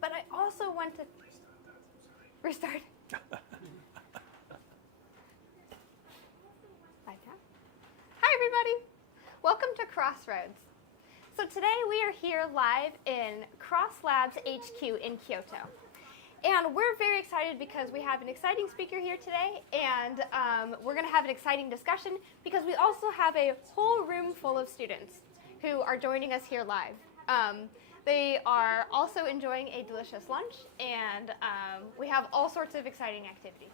but I also want to restart. Hi, everybody. Welcome to Crossroads. So today we are here live in Cross Labs HQ in Kyoto. And we're very excited because we have an exciting speaker here today, and we're going to have an exciting discussion because we also have a whole room full of students who are joining us here live. They are also enjoying a delicious lunch, and we have all sorts of exciting activities.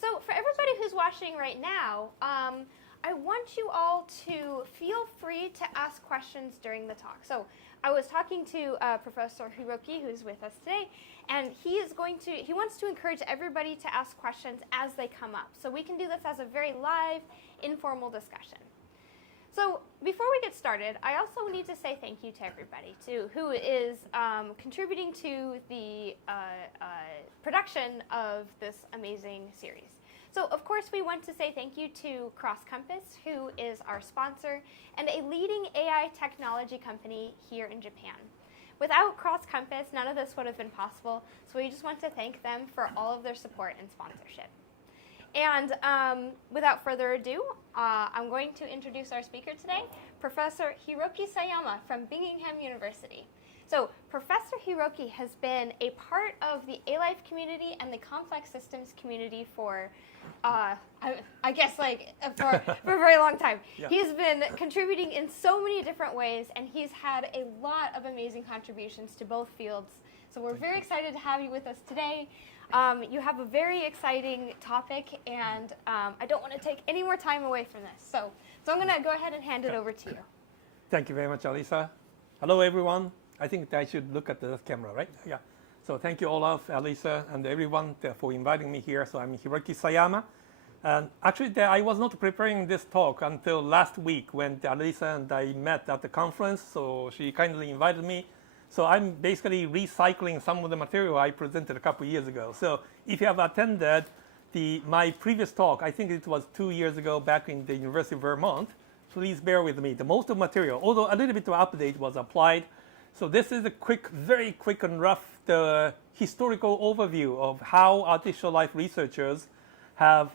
So for everybody who's watching right now, I want you all to feel free to ask questions during the talk. So I was talking to Professor Hiroki, who's with us today, and he wants to encourage everybody to ask questions as they come up. So we can do this as a very live, informal discussion. So before we get started, I also need to say thank you to everybody who is contributing to the production of this amazing series. So of course we want to say thank you to Cross Compass, who is our sponsor and a leading AI technology company here in Japan. Without Cross Compass, none of this would have been possible, so we just want to thank them for all of their support and sponsorship. And without further ado, I'm going to introduce our speaker today, Professor Hiroki Sayama from Binghamton University. So Professor Hiroki has been a part of the ALife community and the complex systems community for, I guess, for a very long time. Yeah. He's been contributing in so many different ways, and he's had a lot of amazing contributions to both fields. So we're very excited to have you with us today. You have a very exciting topic, and I don't want to take any more time away from this. So I'm going to go ahead and hand it over to you. Thank you very much, Alisa. Hello, everyone. I think I should look at the camera, right? Yeah. So thank you, Olaf, Alisa, and everyone for inviting me here. So I'm Hiroki Sayama. And actually, I was not preparing this talk until last week when Alisa and I met at the conference. So she kindly invited me. So I'm basically recycling some of the material I presented a couple of years ago. So if you have attended my previous talk, I think it was 2 years ago back in the University of Vermont, please bear with me. The most of the material, although a little bit of update was applied. So this is a very quick and rough historical overview of how artificial life researchers have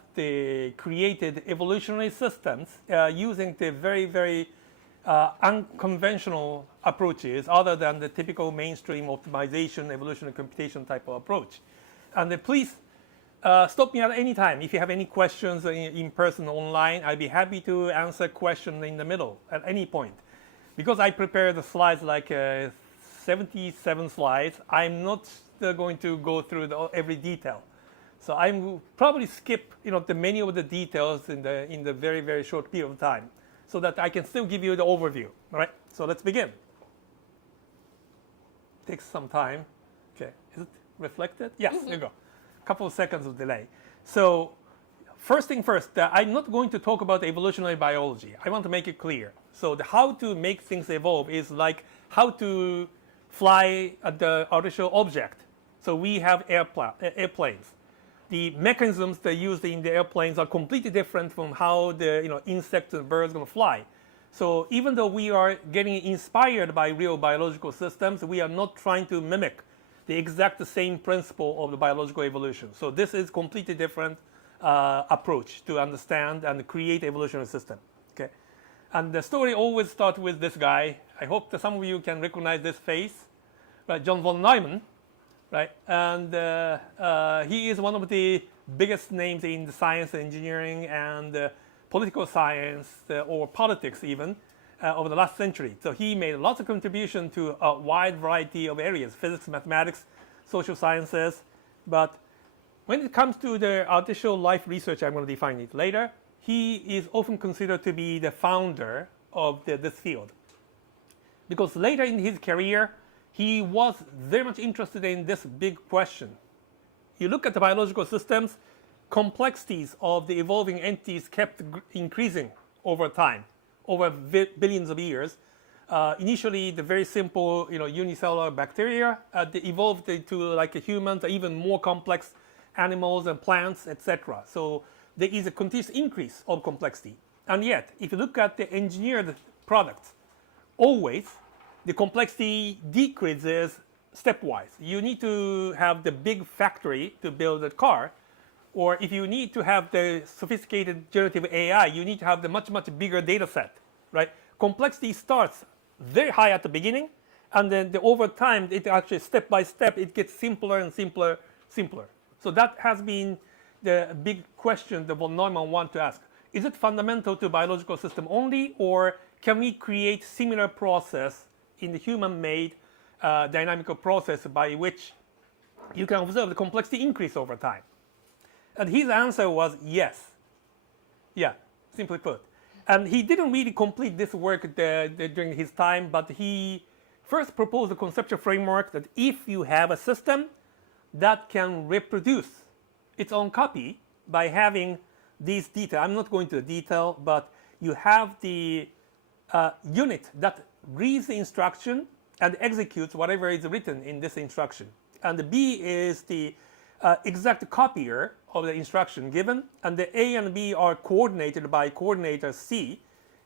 created evolutionary systems using the very unconventional approaches other than the typical mainstream optimization, evolutionary computation type of approach. And please stop me at any time. If you have any questions in person, online, I'd be happy to answer questions in the middle at any point. Because I prepared the slides like 77 slides, I'm not going to go through every detail. So I will probably skip the many of the details in the very short period of time, so that I can still give you the overview. All right, so let's begin. Takes some time. Okay, is it reflected? Yes, there you go. A couple of seconds of delay. So first thing first, I'm not going to talk about evolutionary biology. I want to make it clear. So how to make things evolve is like how to fly the artificial object. So we have airplanes. The mechanisms that are used in the airplanes are completely different from how the insects and birds are going to fly. So even though we are getting inspired by real biological systems, we are not trying to mimic the exact same principle of the biological evolution. So this is completely different approach to understand and create evolutionary system. Okay, and the story always starts with this guy. I hope that some of you can recognize this face, right? John von Neumann, right? And he is one of the biggest names in the science, engineering, and political science or politics even over the last century. So he made lots of contribution to a wide variety of areas: physics, mathematics, social sciences. But when it comes to the artificial life research, I'm going to define it later, he is often considered to be the founder of this field. Because later in his career, he was very much interested in this big question. You look at the biological systems, complexities of the evolving entities kept increasing over time, over billions of years. Initially, the very simple unicellular bacteria they evolved into like a humans, even more complex animals and plants, etc. So there is a continuous increase of complexity. And yet, if you look at the engineered products, always the complexity decreases stepwise. You need to have the big factory to build a car, or if you need to have the sophisticated generative AI, you need to have the much, much bigger data set, right? Complexity starts very high at the beginning, and then over time, it actually step by step, it gets simpler and simpler. So that has been the big question that von Neumann wants to ask. Is it fundamental to biological system only, or can we create similar process in the human-made dynamical process by which you can observe the complexity increase over time? And his answer was yes. Yeah, simply put. And he didn't really complete this work during his time, but he first proposed a conceptual framework that if you have a system that can reproduce its own copy by having these details, I'm not going to the detail, but you have the unit that reads the instruction and executes whatever is written in this instruction. And the B is the exact copier of the instruction given, and the A and B are coordinated by coordinator C.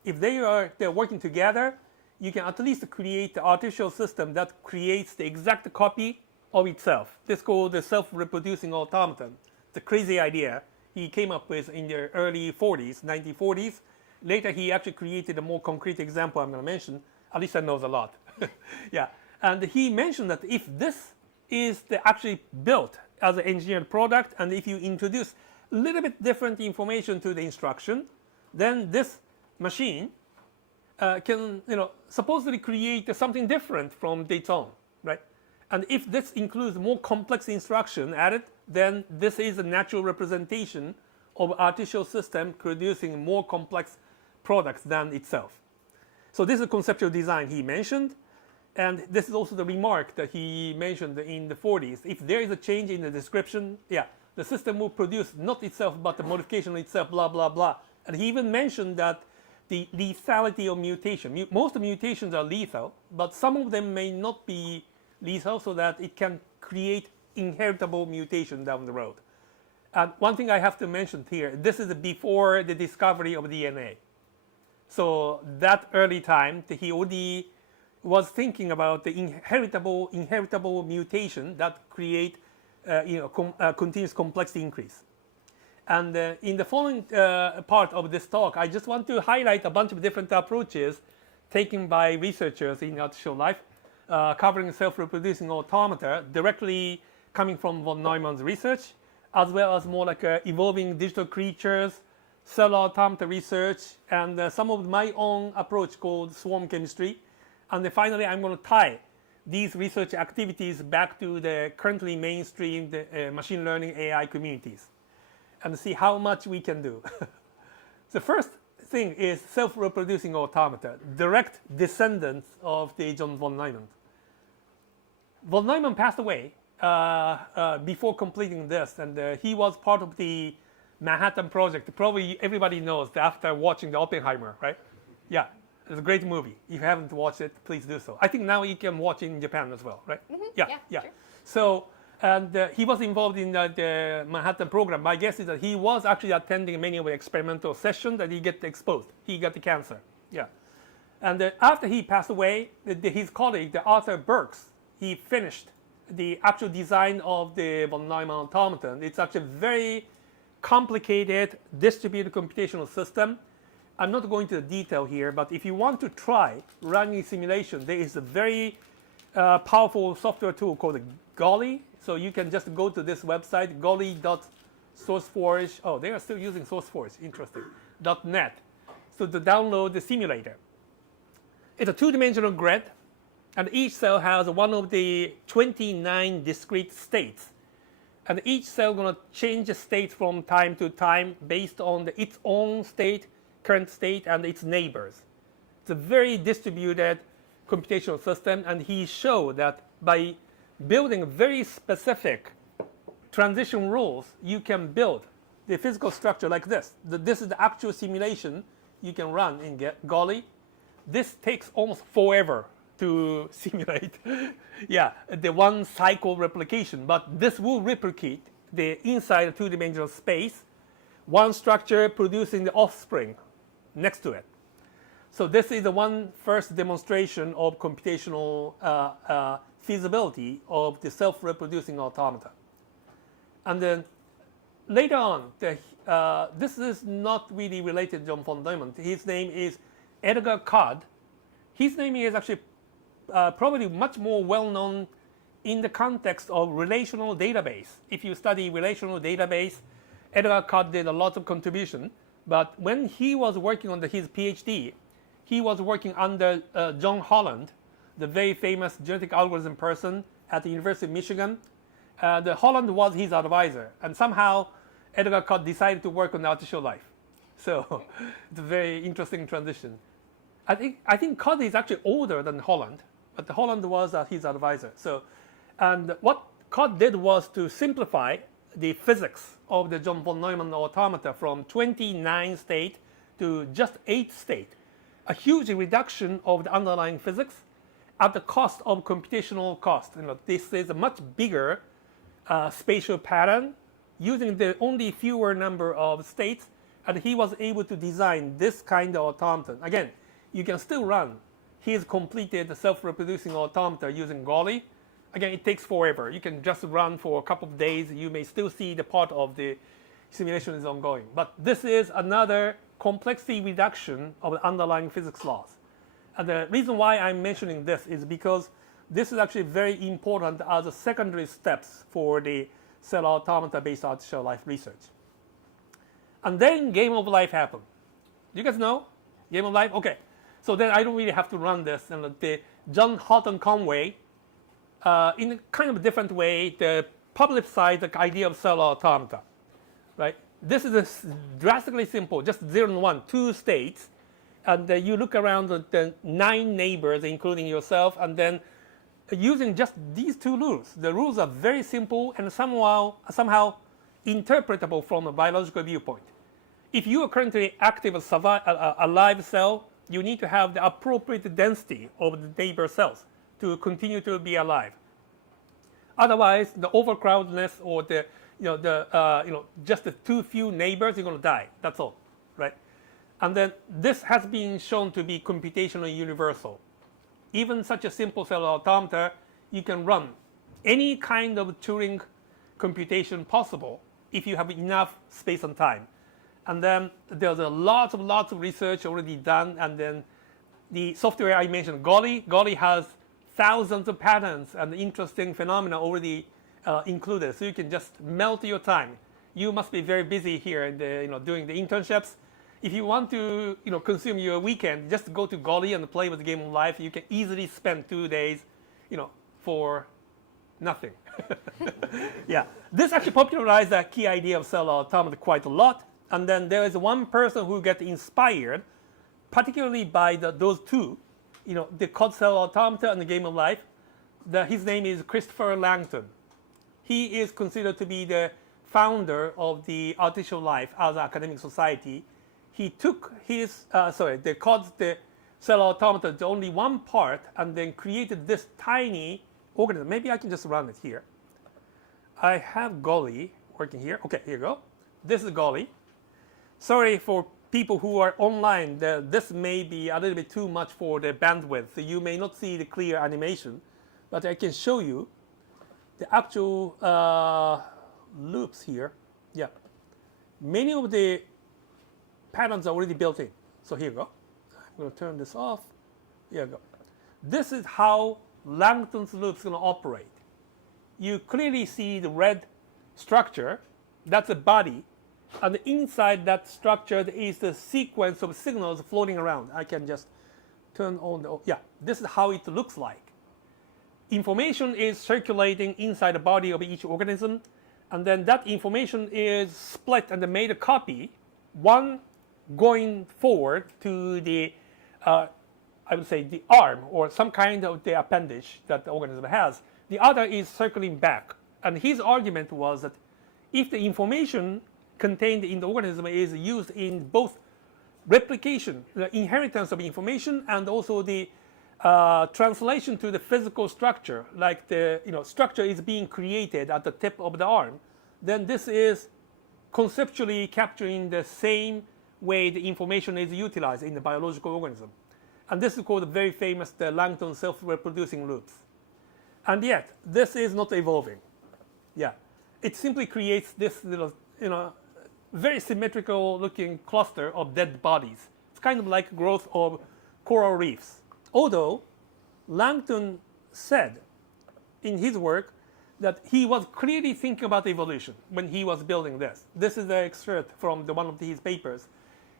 If they're working together, you can at least create the artificial system that creates the exact copy of itself. This is called the self-reproducing automaton. It's a crazy idea he came up with in the early 40s, 1940s. Later, he actually created a more concrete example I'm going to mention. Alisa knows a lot. Yeah, and he mentioned that if this is actually built as an engineered product, and if you introduce a little bit different information to the instruction, then this machine can, supposedly create something different from its own, right? And if this includes more complex instruction added, then this is a natural representation of artificial system producing more complex products than itself. So this is a conceptual design he mentioned, and this is also the remark that he mentioned in the 40s. If there is a change in the description, the system will produce not itself but the modification itself, blah, blah, blah. And he even mentioned that the lethality of mutation. Most mutations are lethal, but some of them may not be lethal, so that it can create inheritable mutation down the road. And one thing I have to mention here, this is before the discovery of DNA. So that early time, he already was thinking about the inheritable mutation that create continuous complexity increase. And in the following part of this talk, I just want to highlight a bunch of different approaches taken by researchers in artificial life, covering self-reproducing automata, directly coming from von Neumann's research, as well as more like evolving digital creatures, cellular automata research, and some of my own approach called swarm chemistry. And then finally, I'm going to tie these research activities back to the currently mainstream machine learning AI communities and see how much we can do. The first thing is self-reproducing automata, direct descendants of the John von Neumann. Von Neumann passed away before completing this, and he was part of the Manhattan Project. Probably everybody knows that after watching the Oppenheimer, right? Yeah, it's a great movie. If you haven't watched it, please do so. I think now you can watch it in Japan as well, right? Mm-hmm. Yeah. Sure. So, and he was involved in the Manhattan program. My guess is that he was actually attending many of the experimental sessions that he got exposed. He got the cancer. Yeah. And after he passed away, his colleague, the Arthur Burks, he finished the actual design of the von Neumann automaton. It's actually a very complicated distributed computational system. I'm not going to the detail here, but if you want to try running simulation, there is a very powerful software tool called Golly. So you can just go to this website, golly.sourceforge. Oh, they are still using SourceForge. Interesting. .net. So to download the simulator. It's a two-dimensional grid, and each cell has one of the 29 discrete states. And each cell is going to change the state from time to time based on its own state, current state, and its neighbors. It's a very distributed computational system, and he showed that by building very specific transition rules, you can build the physical structure like this. This is the actual simulation you can run in Golly. This takes almost forever to simulate. Yeah, the one cycle replication, but this will replicate the inside a two-dimensional space, one structure producing the offspring next to it. So this is the one first demonstration of computational feasibility of the self-reproducing automata. And then later on, this is not really related to John von Neumann. His name is Edgar Codd. His name is actually probably much more well-known in the context of relational database. If you study relational database, Edgar Codd did a lot of contribution. But when he was working on his PhD, he was working under John Holland, the very famous genetic algorithm person at the University of Michigan. The Holland was his advisor, and somehow Edgar Codd decided to work on artificial life. So it's a very interesting transition. I think Codd is actually older than Holland, but Holland was his advisor. So, and what Codd did was to simplify the physics of the John von Neumann automata from 29 state to just 8 state. A huge reduction of the underlying physics at the cost of computational cost. This is a much bigger spatial pattern using the only fewer number of states, and he was able to design this kind of automaton. Again, you can still run his completed self-reproducing automata using Golly. Again, it takes forever. You can just run for a couple of days. You may still see the part of the simulation is ongoing. But this is another complexity reduction of the underlying physics laws. And the reason why I'm mentioning this is because this is actually very important as a secondary steps for the cell automata-based artificial life research. And then Game of Life happened. Do you guys know Game of Life? Okay. So then I don't really have to run this. And the John Houghton Conway, in a kind of different way, the publicized the idea of cell automata, right? This is drastically simple, just 0 and 1, 2 states. And you look around the 9 neighbors, including yourself, and then using just these 2 rules. The rules are very simple and somehow interpretable from a biological viewpoint. If you are currently active as a live cell, you need to have the appropriate density of the neighbor cells to continue to be alive. Otherwise, the overcrowdedness or just the too few neighbors, you're going to die. That's all, right? And then this has been shown to be computationally universal. Even such a simple cell automata, you can run any kind of Turing computation possible if you have enough space and time. And then there's lots of research already done. And then the software I mentioned, Golly has thousands of patterns and interesting phenomena already included. So you can just melt your time. You must be very busy here in doing the internships. If you want to consume your weekend, just go to Golly and play with the Game of Life. You can easily spend 2 days for nothing. Yeah, this actually popularized the key idea of cell automata quite a lot. And then there is one person who gets inspired, particularly by those 2, the Codd cell automata and the Game of Life. His name is Christopher Langton. He is considered to be the founder of the Artificial Life as an academic society. He took the cell automata, the only one part, and then created this tiny organism. Maybe I can just run it here. I have Golly working here. Okay, here you go. This is Golly. Sorry for people who are online. This may be a little bit too much for the bandwidth. So you may not see the clear animation, but I can show you the actual loops here. Yeah, many of the patterns are already built in. So here you go. I'm going to turn this off. Here you go. This is how Langton's loop is going to operate. You clearly see the red structure. That's a body. And inside that structure is the sequence of signals floating around. I can just turn on this is how it looks like. Information is circulating inside the body of each organism, and then that information is split and made a copy, one going forward to the, I would say, the arm or some kind of the appendage that the organism has. The other is circling back. And his argument was that if the information contained in the organism is used in both replication, the inheritance of information, and also the translation to the physical structure, like the structure is being created at the tip of the arm, then this is conceptually capturing the same way the information is utilized in the biological organism. And this is called the very famous the Langton self-reproducing loops. And yet, this is not evolving. Yeah. It simply creates this little, very symmetrical looking cluster of dead bodies. It's kind of like growth of coral reefs. Although Langton said in his work that he was clearly thinking about evolution when he was building this. This is an excerpt from one of his papers.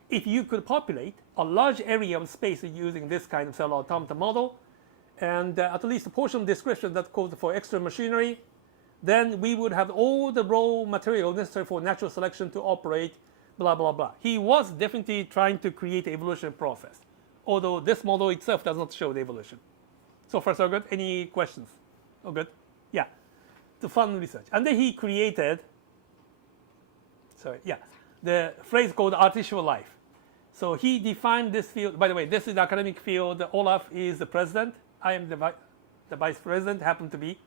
If you could populate a large area of space using this kind of cellular automata model, and at least a portion of description that calls for extra machinery, then we would have all the raw material necessary for natural selection to operate, blah, blah, blah. He was definitely trying to create the evolution process, although this model itself does not show the evolution. So far, so good. Any questions? Oh, good. Yeah. It's fun research. And then he created, the phrase called artificial life. So he defined this field. By the way, this is the academic field. Olaf is the president. I am the vice president, happen to be.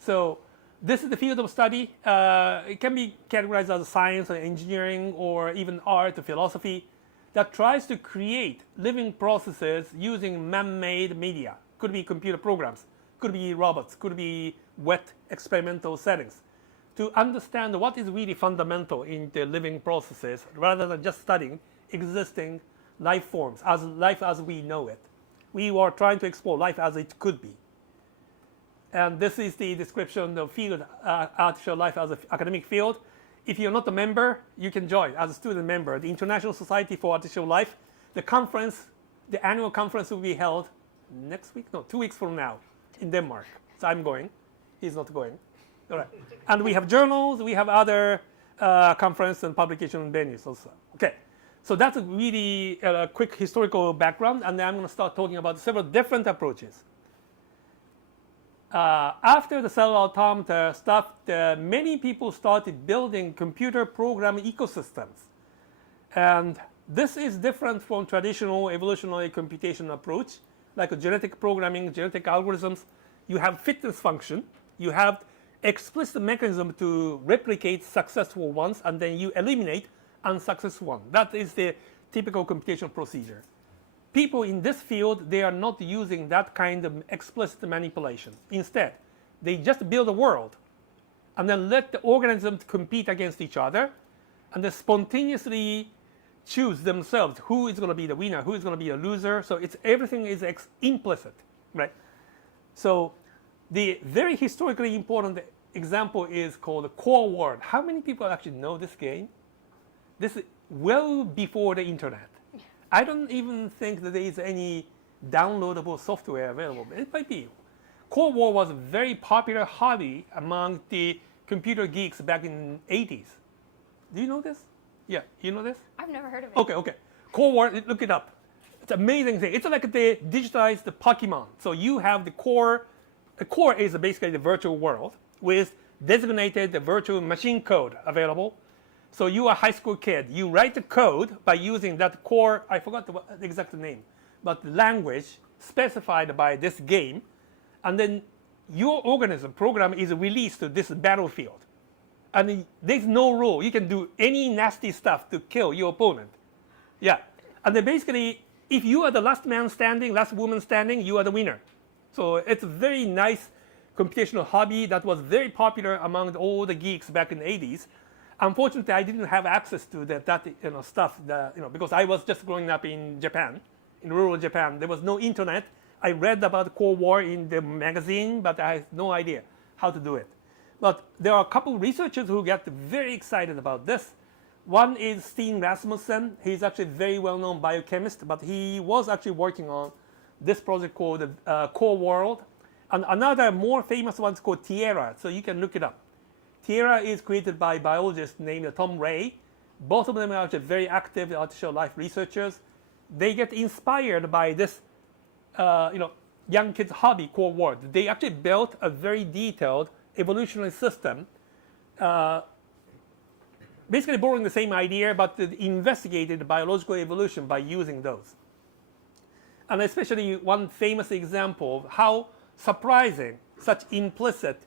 So this is the field of study. It can be categorized as science or engineering or even art or philosophy that tries to create living processes using man-made media. Could be computer programs, could be robots, could be wet experimental settings, to understand what is really fundamental in the living processes rather than just studying existing life forms, as life as we know it. We are trying to explore life as it could be. And this is the description of field, artificial life as an academic field. If you're not a member, you can join as a student member. The International Society for Artificial Life, the conference, the annual conference will be held next week? No, 2 weeks from now in Denmark. So I'm going. He's not going. All right. And we have journals. We have other conference and publication venues also. Okay. So that's a really quick historical background. And then I'm going to start talking about several different approaches. After the cellular automata stuff, many people started building computer program ecosystems. And this is different from traditional evolutionary computation approach, like a genetic programming, genetic algorithms. You have fitness function. You have explicit mechanism to replicate successful ones, and then you eliminate unsuccessful ones. That is the typical computation procedure. People in this field, they are not using that kind of explicit manipulation. Instead, they just build a world and then let the organisms compete against each other and then spontaneously choose themselves who is going to be the winner, who is going to be a loser. So everything is implicit, right? So the very historically important example is called Core World. How many people actually know this game? This is well before the internet. I don't even think that there is any downloadable software available. It might be. Core War was a very popular hobby among the computer geeks back in the 80s. Do you know this? Yeah, you know this? I've never heard of it. Okay. Core War, look it up. It's an amazing thing. It's like they digitized the Pokemon. So you have the core. The core is basically the virtual world with designated the virtual machine code available. So you are a high school kid. You write the code by using that core, I forgot the exact name, but the language specified by this game. And then your organism program is released to this battlefield. And there's no rule. You can do any nasty stuff to kill your opponent. Yeah. And then basically, if you are the last man standing, last woman standing, you are the winner. So it's a very nice computational hobby that was very popular among all the geeks back in the 80s. Unfortunately, I didn't have access to that stuff, because I was just growing up in Japan, in rural Japan. There was no internet. I read about Core War in the magazine, but I had no idea how to do it. But there are a couple of researchers who get very excited about this. One is Steen Rasmussen. He's actually a very well-known biochemist, but he was actually working on this project called Core World. And another more famous one is called Tierra, so you can look it up. Tierra is created by biologists named Tom Ray. Both of them are actually very active artificial life researchers. They get inspired by this, young kids' hobby, Core World. They actually built a very detailed evolutionary system, basically borrowing the same idea, but investigated biological evolution by using those. And especially one famous example of how surprising such implicit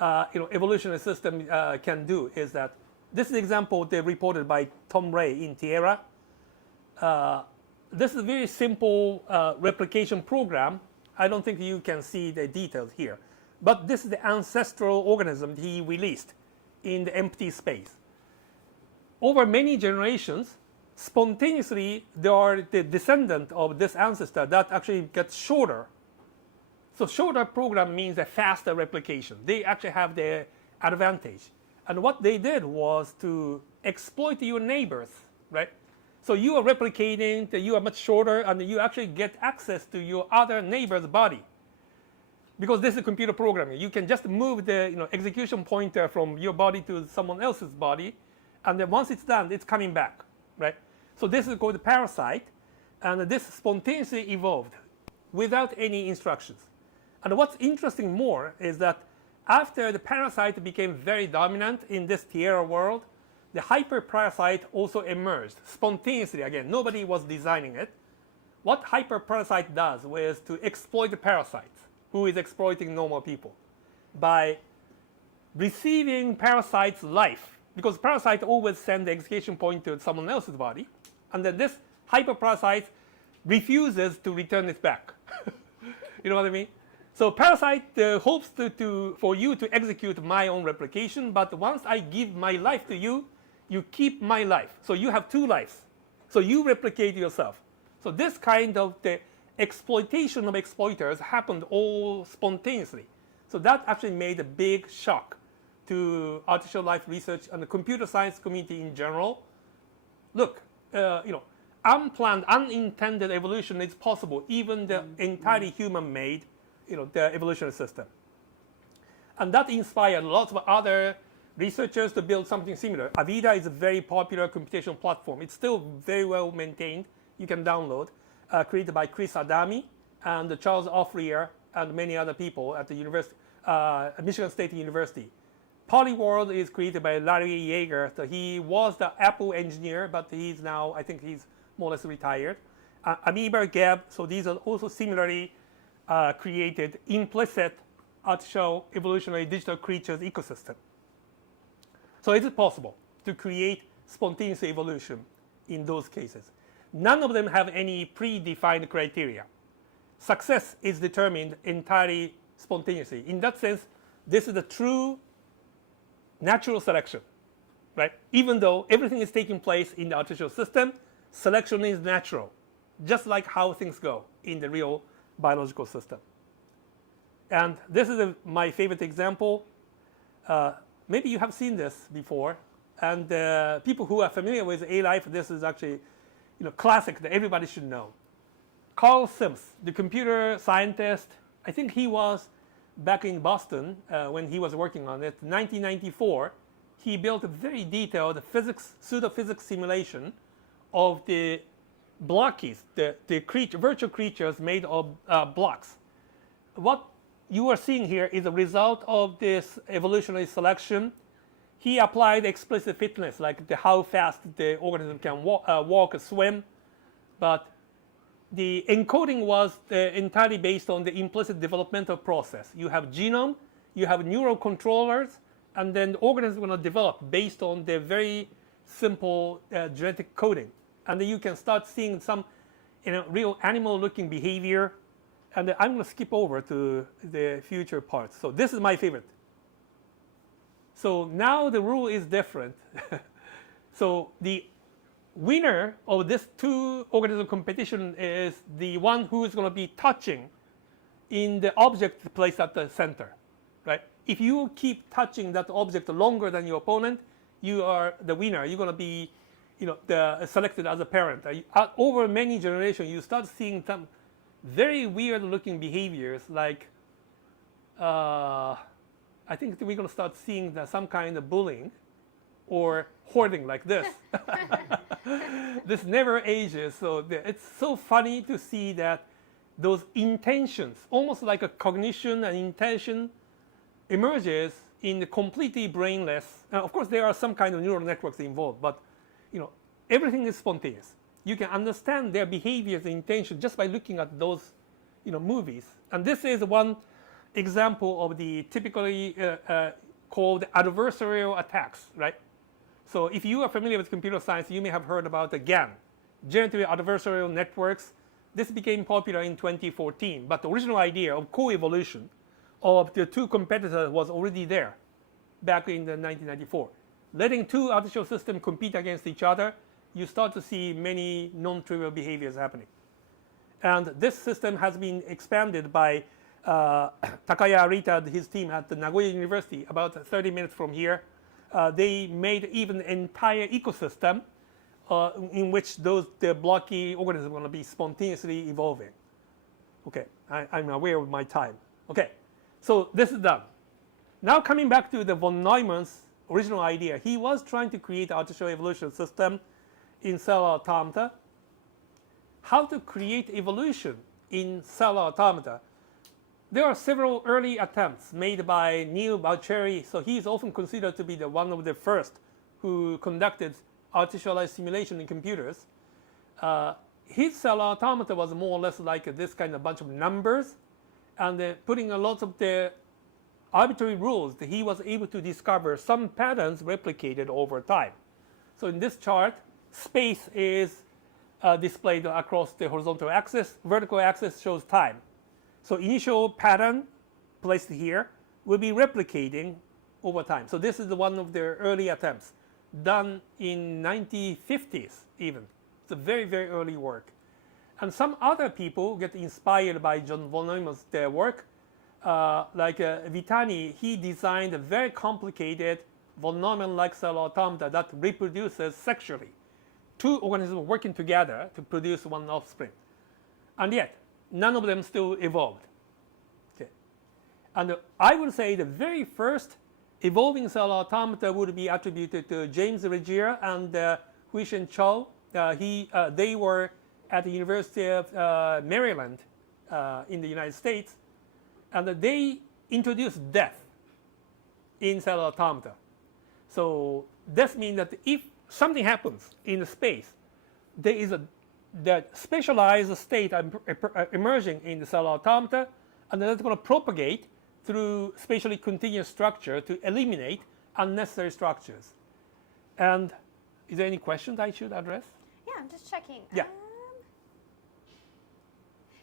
evolutionary system can do is that this is an example they reported by Tom Ray in Tierra. this is a very simple replication program. I don't think you can see the details here. But this is the ancestral organism he released in the empty space. Over many generations, spontaneously, there are the descendant of this ancestor that actually gets shorter. So shorter program means a faster replication. They actually have the advantage. And what they did was to exploit your neighbors, right? So you are replicating, that you are much shorter, and you actually get access to your other neighbor's body. Because this is computer programming. You can just move the execution pointer from your body to someone else's body, and then once it's done, it's coming back, right? So this is called parasite, and this spontaneously evolved without any instructions. And what's interesting more is that after the parasite became very dominant in this Tierra world, the hyperparasite also emerged spontaneously. Again, nobody was designing it. What hyperparasite does is to exploit the parasite who is exploiting normal people by receiving parasite's life, because parasite always send the execution point to someone else's body, and then this hyperparasite refuses to return it back. You know what I mean? So parasite hopes for you to execute my own replication, but once I give my life to you, you keep my life. So you have two lives. So you replicate yourself. So this kind of the exploitation of exploiters happened all spontaneously. So that actually made a big shock to artificial life research and the computer science community in general. Look, unplanned, unintended evolution is possible, even the entirely human-made, the evolutionary system. And that inspired lots of other researchers to build something similar. Avida is a very popular computation platform. It's still very well maintained. You can download, created by Chris Adami and Charles Offrier and many other people at the university, Michigan State University. Polyworld is created by Larry Yeager. So he was the Apple engineer, but he's now, I think he's more or less retired. Amoeba, Gab, so these are also similarly created implicit artificial evolutionary digital creatures ecosystem. So it is possible to create spontaneous evolution in those cases. None of them have any predefined criteria. Success is determined entirely spontaneously. In that sense, this is a true natural selection, right? Even though everything is taking place in the artificial system, selection is natural, just like how things go in the real biological system. And this is my favorite example. Maybe you have seen this before, and people who are familiar with ALife, this is actually classic that everybody should know. Carl Sims, the computer scientist, I think he was back in Boston when he was working on it. In 1994, he built a very detailed pseudo-physics simulation of the blockies, the virtual creatures made of blocks. What you are seeing here is a result of this evolutionary selection. He applied explicit fitness, like how fast the organism can walk or swim, but the encoding was entirely based on the implicit developmental process. You have genome, you have neural controllers, and then the organism is going to develop based on the very simple genetic coding. And then you can start seeing some real animal-looking behavior. And I'm going to skip over to the future parts. So this is my favorite. So now the rule is different. So the winner of this two-organism competition is the one who is going to be touching in the object placed at the center, right? If you keep touching that object longer than your opponent, you are the winner. You're going to be, selected as a parent. Over many generations, you start seeing some very weird-looking behaviors, like I think we're going to start seeing some kind of bullying or hoarding like this. This never ages. So it's so funny to see that those intentions, almost like a cognition and intention, emerges in the completely brainless. Of course, there are some kind of neural networks involved, but everything is spontaneous. You can understand their behaviors and intention just by looking at those movies. And this is one example of the typically called adversarial attacks, right? So if you are familiar with computer science, you may have heard about the GAN, generative adversarial networks. This became popular in 2014, but the original idea of co-evolution of the two competitors was already there back in the 1994. Letting two artificial systems compete against each other, you start to see many non-trivial behaviors happening. And this system has been expanded by Takaya Arita and his team at the Nagoya University, about 30 minutes from here. They made even an entire ecosystem in which the blocky organisms are going to be spontaneously evolving. Okay, I'm aware of my time. Okay, so this is done. Now coming back to the von Neumann's original idea, he was trying to create an artificial evolution system in cellular automata. How to create evolution in cellular automata? There are several early attempts made by Neil Baucheri, so he is often considered to be one of the first who conducted artificialized simulation in computers. His cellular automata was more or less like this kind of bunch of numbers, and putting a lot of the arbitrary rules, he was able to discover some patterns replicated over time. So in this chart, space is displayed across the horizontal axis. Vertical axis shows time. So initial pattern placed here will be replicating over time. So this is one of their early attempts, done in 1950s even. It's a very, very early work. And some other people get inspired by John von Neumann's work. Like Vitani, he designed a very complicated von Neumann-like cell automata that reproduces sexually. Two organisms working together to produce one offspring. And yet, none of them still evolved. Okay. And I would say the very first evolving cell automata would be attributed to James Regier and Huishen Chou. They were at the University of Maryland in the United States, and they introduced death in cell automata. So this means that if something happens in space, there is the specialized state emerging in the cell automata, and that's going to propagate through spatially continuous structure to eliminate unnecessary structures. And is there any questions I should address? Yeah, I'm just checking. Yeah.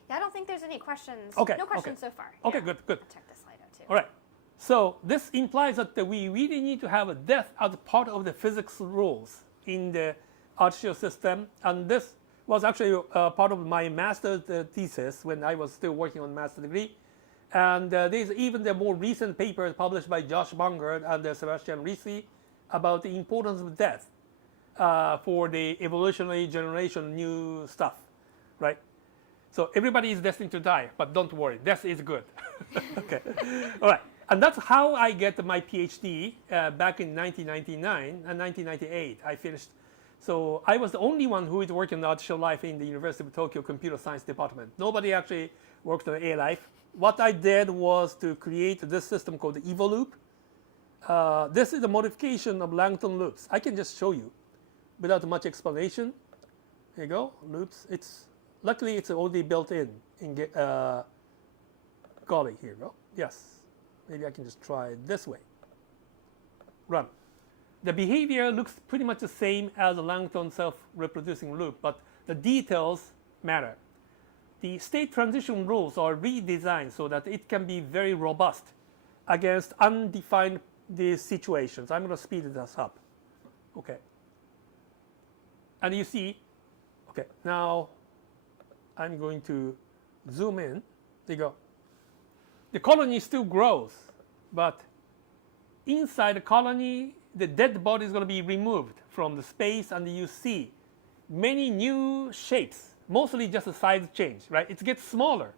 Yeah, I don't think there's any questions. Okay. No questions so far. Okay, Yeah. good. I'll check this slide out too. All right. So this implies that we really need to have a death as part of the physics rules in the artificial system. And this was actually part of my master's thesis when I was still working on master's degree. And there's even the more recent paper published by Josh Bungard and Sebastian Ricci about the importance of death for the evolutionary generation new stuff, right? So everybody is destined to die, but don't worry, death is good. Okay, all right. And that's how I get my PhD back in 1999 and 1998. I finished. So I was the only one who is working on artificial life in the University of Tokyo Computer Science Department. Nobody actually worked on ALife. What I did was to create this system called the Evoloop. This is a modification of Langton loops. I can just show you without much explanation. Here you go, loops. Luckily it's already built in golly, here you go. Yes. Maybe I can just try it this way. Run. The behavior looks pretty much the same as a Langton self-reproducing loop, but the details matter. The state transition rules are redesigned so that it can be very robust against undefined situations. I'm going to speed this up. Okay. And you see, okay, now I'm going to zoom in. There you go. The colony still grows, but inside the colony, the dead body is going to be removed from the space, and you see many new shapes, mostly just a size change, right? It gets smaller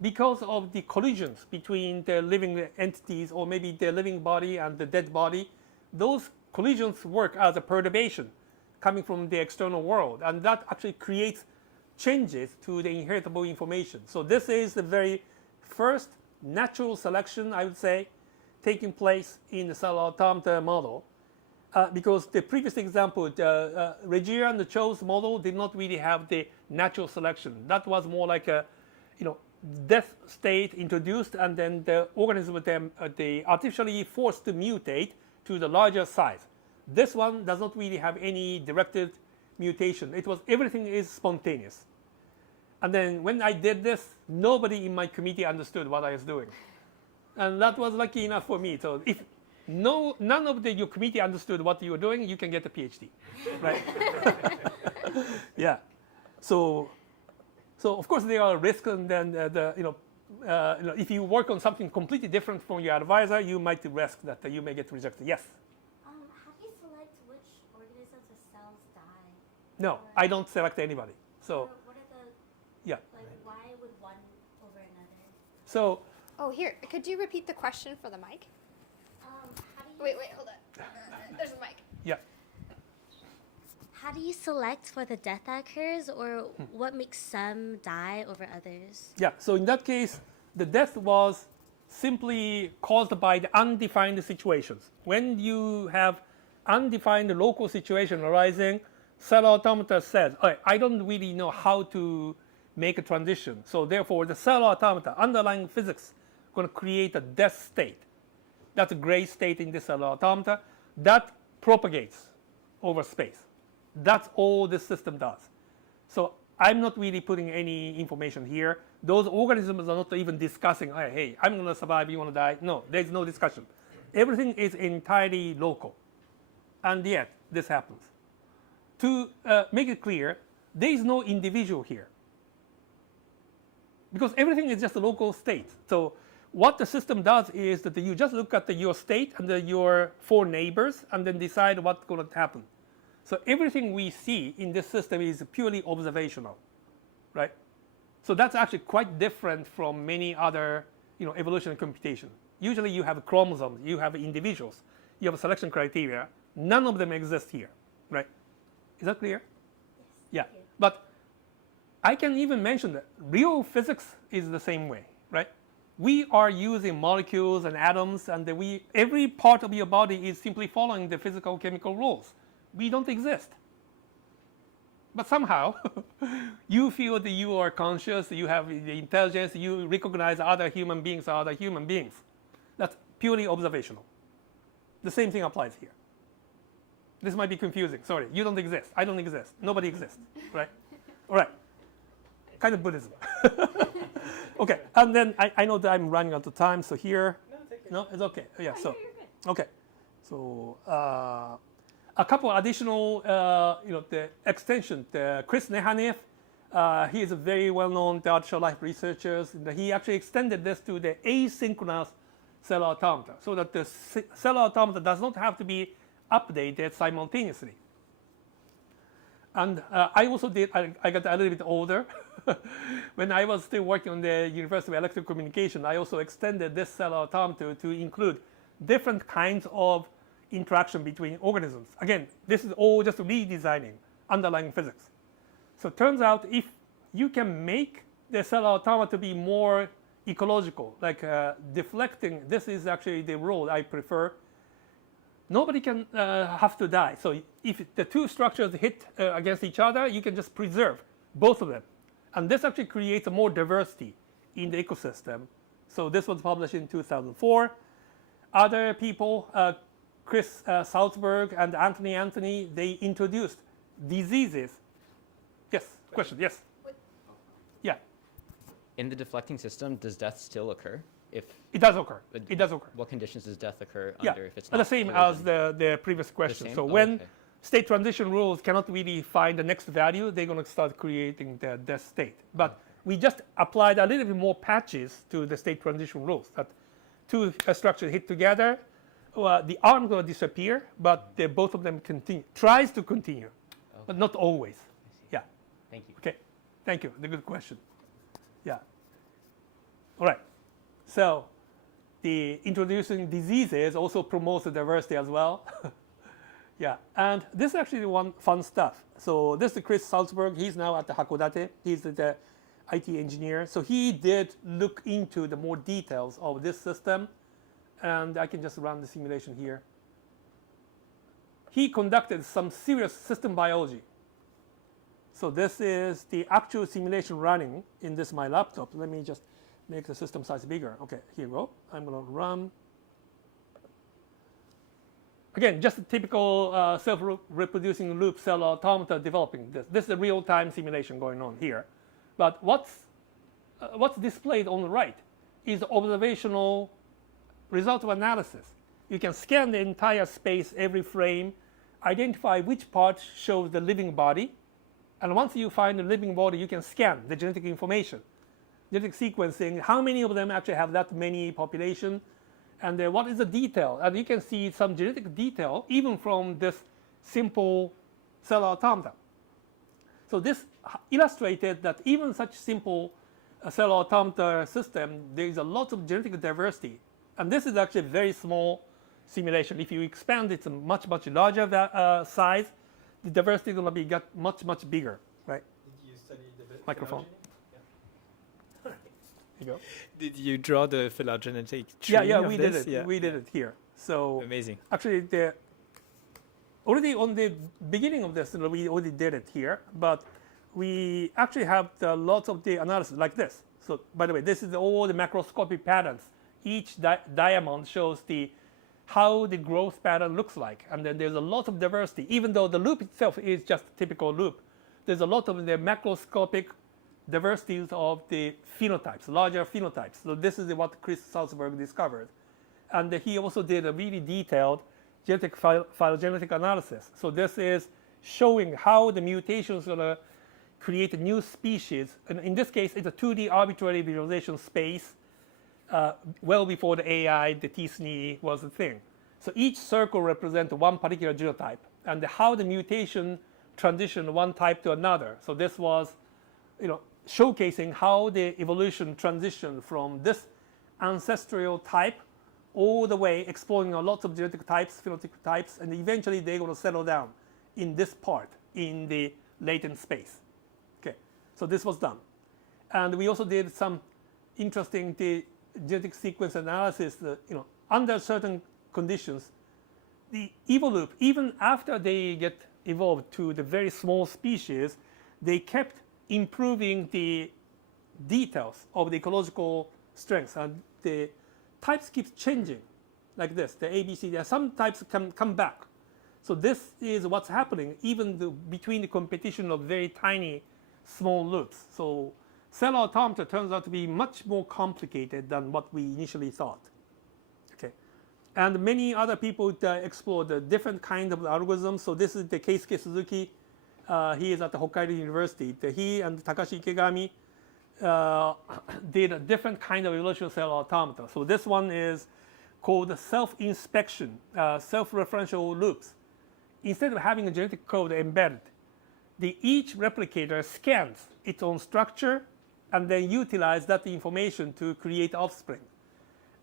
because of the collisions between the living entities, or maybe the living body and the dead body. Those collisions work as a perturbation coming from the external world, and that actually creates changes to the inheritable information. So this is the very first natural selection, I would say, taking place in the cell automata model, because the previous example, Regier and Chou's model did not really have the natural selection. That was more like a, death state introduced, and then the organism they artificially forced to mutate to the larger size. This one does not really have any directed mutation. It was everything is spontaneous. And then when I did this, nobody in my committee understood what I was doing. And that was lucky enough for me. So if none of your committee understood what you were doing, you can get a PhD, right? Yeah. So of course there are risks, and then if you work on something completely different from your advisor, you might risk that you may get rejected. Yes. How do you select which organisms or cells die? No, I don't select anybody. So What are the yeah. why would one over another? So Oh, here. Could you repeat the question for the mic? How do you Wait, hold on. There's a mic. yeah. How do you select for the death that occurs, or what makes some die over others? Yeah, so in that case, the death was simply caused by the undefined situations. When you have undefined local situation arising, cell automata says, I don't really know how to make a transition. So therefore, the cell automata, underlying physics, going to create a death state. That's a gray state in the cell automata that propagates over space. That's all this system does. So I'm not really putting any information here. Those organisms are not even discussing, hey, I'm going to survive, you want to die. No, there's no discussion. Everything is entirely local. And yet, this happens. To make it clear, there is no individual here. Because everything is just a local state. So what the system does is that you just look at your state and your 4 neighbors and then decide what's going to happen. So everything we see in this system is purely observational, right? So that's actually quite different from many other, evolutionary computation. Usually you have chromosomes, you have individuals, you have selection criteria. None of them exist here, right? Is that clear? Yes. Yeah. But I can even mention that real physics is the same way, right? We are using molecules and atoms, and every part of your body is simply following the physical chemical rules. We don't exist. But somehow, you feel that you are conscious, you have the intelligence, you recognize other human beings are other human beings. That's purely observational. The same thing applies here. This might be confusing. Sorry, you don't exist. I don't exist. Nobody exists, right? All right. Kind of Buddhism. Okay, and then I know that I'm running out of time, so here. No, it's okay. Yeah, so. Okay. So a couple additional, the extension. Chris Nehanev, he is a very well-known artificial life researcher. He actually extended this to the asynchronous cell automata, so that the cell automata does not have to be updated simultaneously. And I also did, I got a little bit older. When I was still working on the University of Electrical Communication, I also extended this cell automata to include different kinds of interaction between organisms. Again, this is all just redesigning underlying physics. So it turns out if you can make the cell automata to be more ecological, like deflecting, this is actually the role I prefer. Nobody can have to die. So if the 2 structures hit against each other, you can just preserve both of them. And this actually creates more diversity in the ecosystem. So this was published in 2004. Other people, Chris Salzberg and Anthony, they introduced diseases. Yes, question, yes. Yeah. In the deflecting system, does death still occur? If It does occur. It does occur. What conditions does death occur Yeah, under if it's not the same as the previous question. same? So Oh, when okay. state transition rules cannot really find the next value, they're going to start creating the death state. But we just applied a little bit more patches to the state transition rules. That 2 structures hit together, the arm going to disappear, but both of them tries to continue, but not always. Yeah. Thank you. Okay. Thank you. The good question. Yeah. All right. So the introducing diseases also promotes the diversity as well. Yeah. And this is actually one fun stuff. So this is Chris Salzberg. He's now at the Hakodate. He's the IT engineer. So he did look into the more details of this system. And I can just run the simulation here. He conducted some serious system biology. So this is the actual simulation running in my laptop. Let me just make the system size bigger. Okay, here we go. I'm going to run. again, just a typical self-reproducing loop cell automata developing this. This is a real-time simulation going on here. But what's displayed on the right is the observational result of analysis. You can scan the entire space, every frame, identify which part shows the living body, and once you find the living body, you can scan the genetic information, genetic sequencing, how many of them actually have that many population, and what is the detail. And you can see some genetic detail even from this simple cell automata. So this illustrated that even such simple cell automata system, there is a lot of genetic diversity. And this is actually a very small simulation. If you expand it to much, much larger size, the diversity is going to be much, much bigger, right? Did you study the Microphone. phylogeny? You go. Did you draw the phylogenetic tree? Yeah, we of did this? it. Yeah. We did it here. So Amazing. actually, already on the beginning of this, we already did it here. But we actually have lots of the analysis like this. So by the way, this is all the macroscopic patterns. Each diamond shows how the growth pattern looks like. And then there's a lot of diversity. Even though the loop itself is just a typical loop, there's a lot of the macroscopic diversities of the phenotypes, larger phenotypes. So this is what Chris Salzberg discovered. And he also did a really detailed genetic phylogenetic analysis. So this is showing how the mutations are going to create a new species. And in this case, it's a 2D arbitrary visualization space. Well before the AI, the t-SNE was a thing. So each circle represents one particular genotype and how the mutation transitioned one type to another. So this was, showcasing how the evolution transitioned from this ancestral type all the way, exploring a lot of genetic types, phenotypic types, and eventually they're going to settle down in this part in the latent space. Okay, so this was done, and we also did some interesting genetic sequence analysis. Under certain conditions, the evolup, even after they get evolved to the very small species, they kept improving the details of the ecological strengths, and the types keep changing like this. The ABC, some types can come back. So this is what's happening even between the competition of very tiny small loops. So cell automata turns out to be much more complicated than what we initially thought. Okay, and many other people explored the different kind of algorithms. So this is the Keisuke Suzuki. He is at the Hokkaido University. He and Takashi Ikegami did a different kind of evolutionary cell automata. So this one is called self-inspection, self-referential loops. Instead of having a genetic code embedded, each replicator scans its own structure and then utilize that information to create offspring.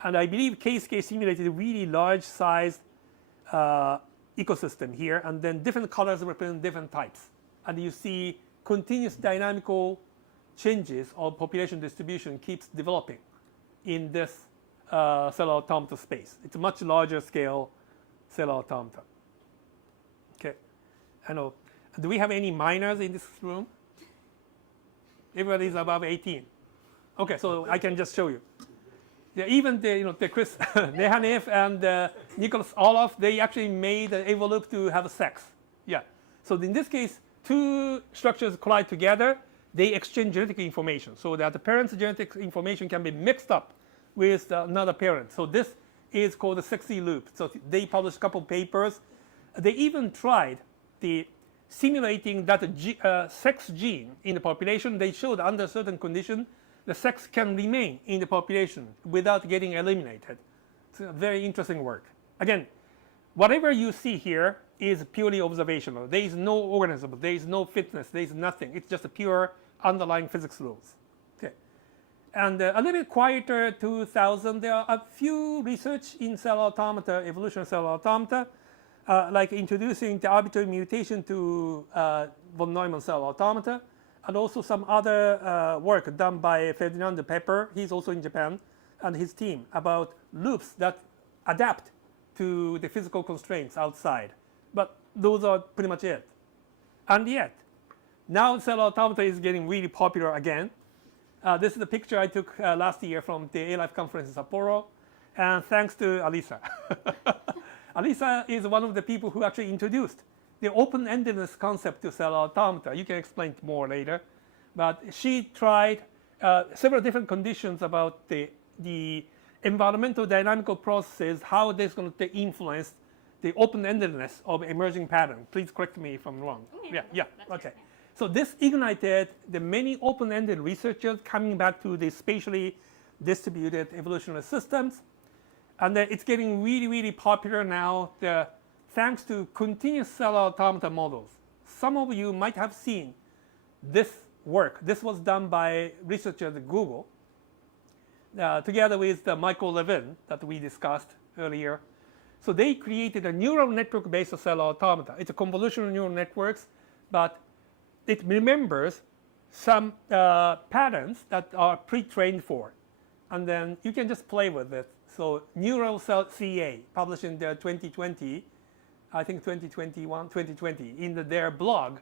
And I believe Keisuke simulated a really large-sized ecosystem here, and then different colors represent different types. And you see continuous dynamical changes of population distribution keeps developing in this cell automata space. It's a much larger scale cell automata. Okay, I know. Do we have any minors in this room? Everybody is above 18. Okay, so I can just show you. Yeah, even the Chris Nehanev and Nicholas Olaf, they actually made an evolup to have sex. Yeah. So in this case, two structures collide together. They exchange genetic information so that the parent's genetic information can be mixed up with another parent. So this is called a sexy loop. So they published a couple of papers. They even tried simulating that sex gene in the population. They showed under certain conditions, the sex can remain in the population without getting eliminated. It's a very interesting work. Again, whatever you see here is purely observational. There is no organism, there is no fitness, there is nothing. It's just a pure underlying physics rules. Okay. And a little bit quieter 2000, there are a few research in cell automata, evolutionary cell automata, like introducing the arbitrary mutation to von Neumann cell automata, and also some other work done by Ferdinand Pepper, he's also in Japan, and his team about loops that adapt to the physical constraints outside. But those are pretty much it. And yet, now cell automata is getting really popular again. This is the picture I took last year from the ALife conference in Sapporo, and thanks to Alisa. Alisa is one of the people who actually introduced the open-endedness concept to cell automata. You can explain it more later. But she tried several different conditions about the environmental dynamical processes, how this is going to influence the open-endedness of emerging pattern. Please correct me if I'm wrong. Yeah. Okay. So this ignited the many open-ended researchers coming back to the spatially distributed evolutionary systems. And it's getting really, really popular now thanks to continuous cell automata models. Some of you might have seen this work. This was done by researchers at Google together with Michael Levin that we discussed earlier. So they created a neural network-based cell automata. It's a convolutional neural networks, but it remembers some patterns that are pre-trained for. And then you can just play with it. So Neural Cell CA, published in the 2020, I think 2021, 2020, in their blog.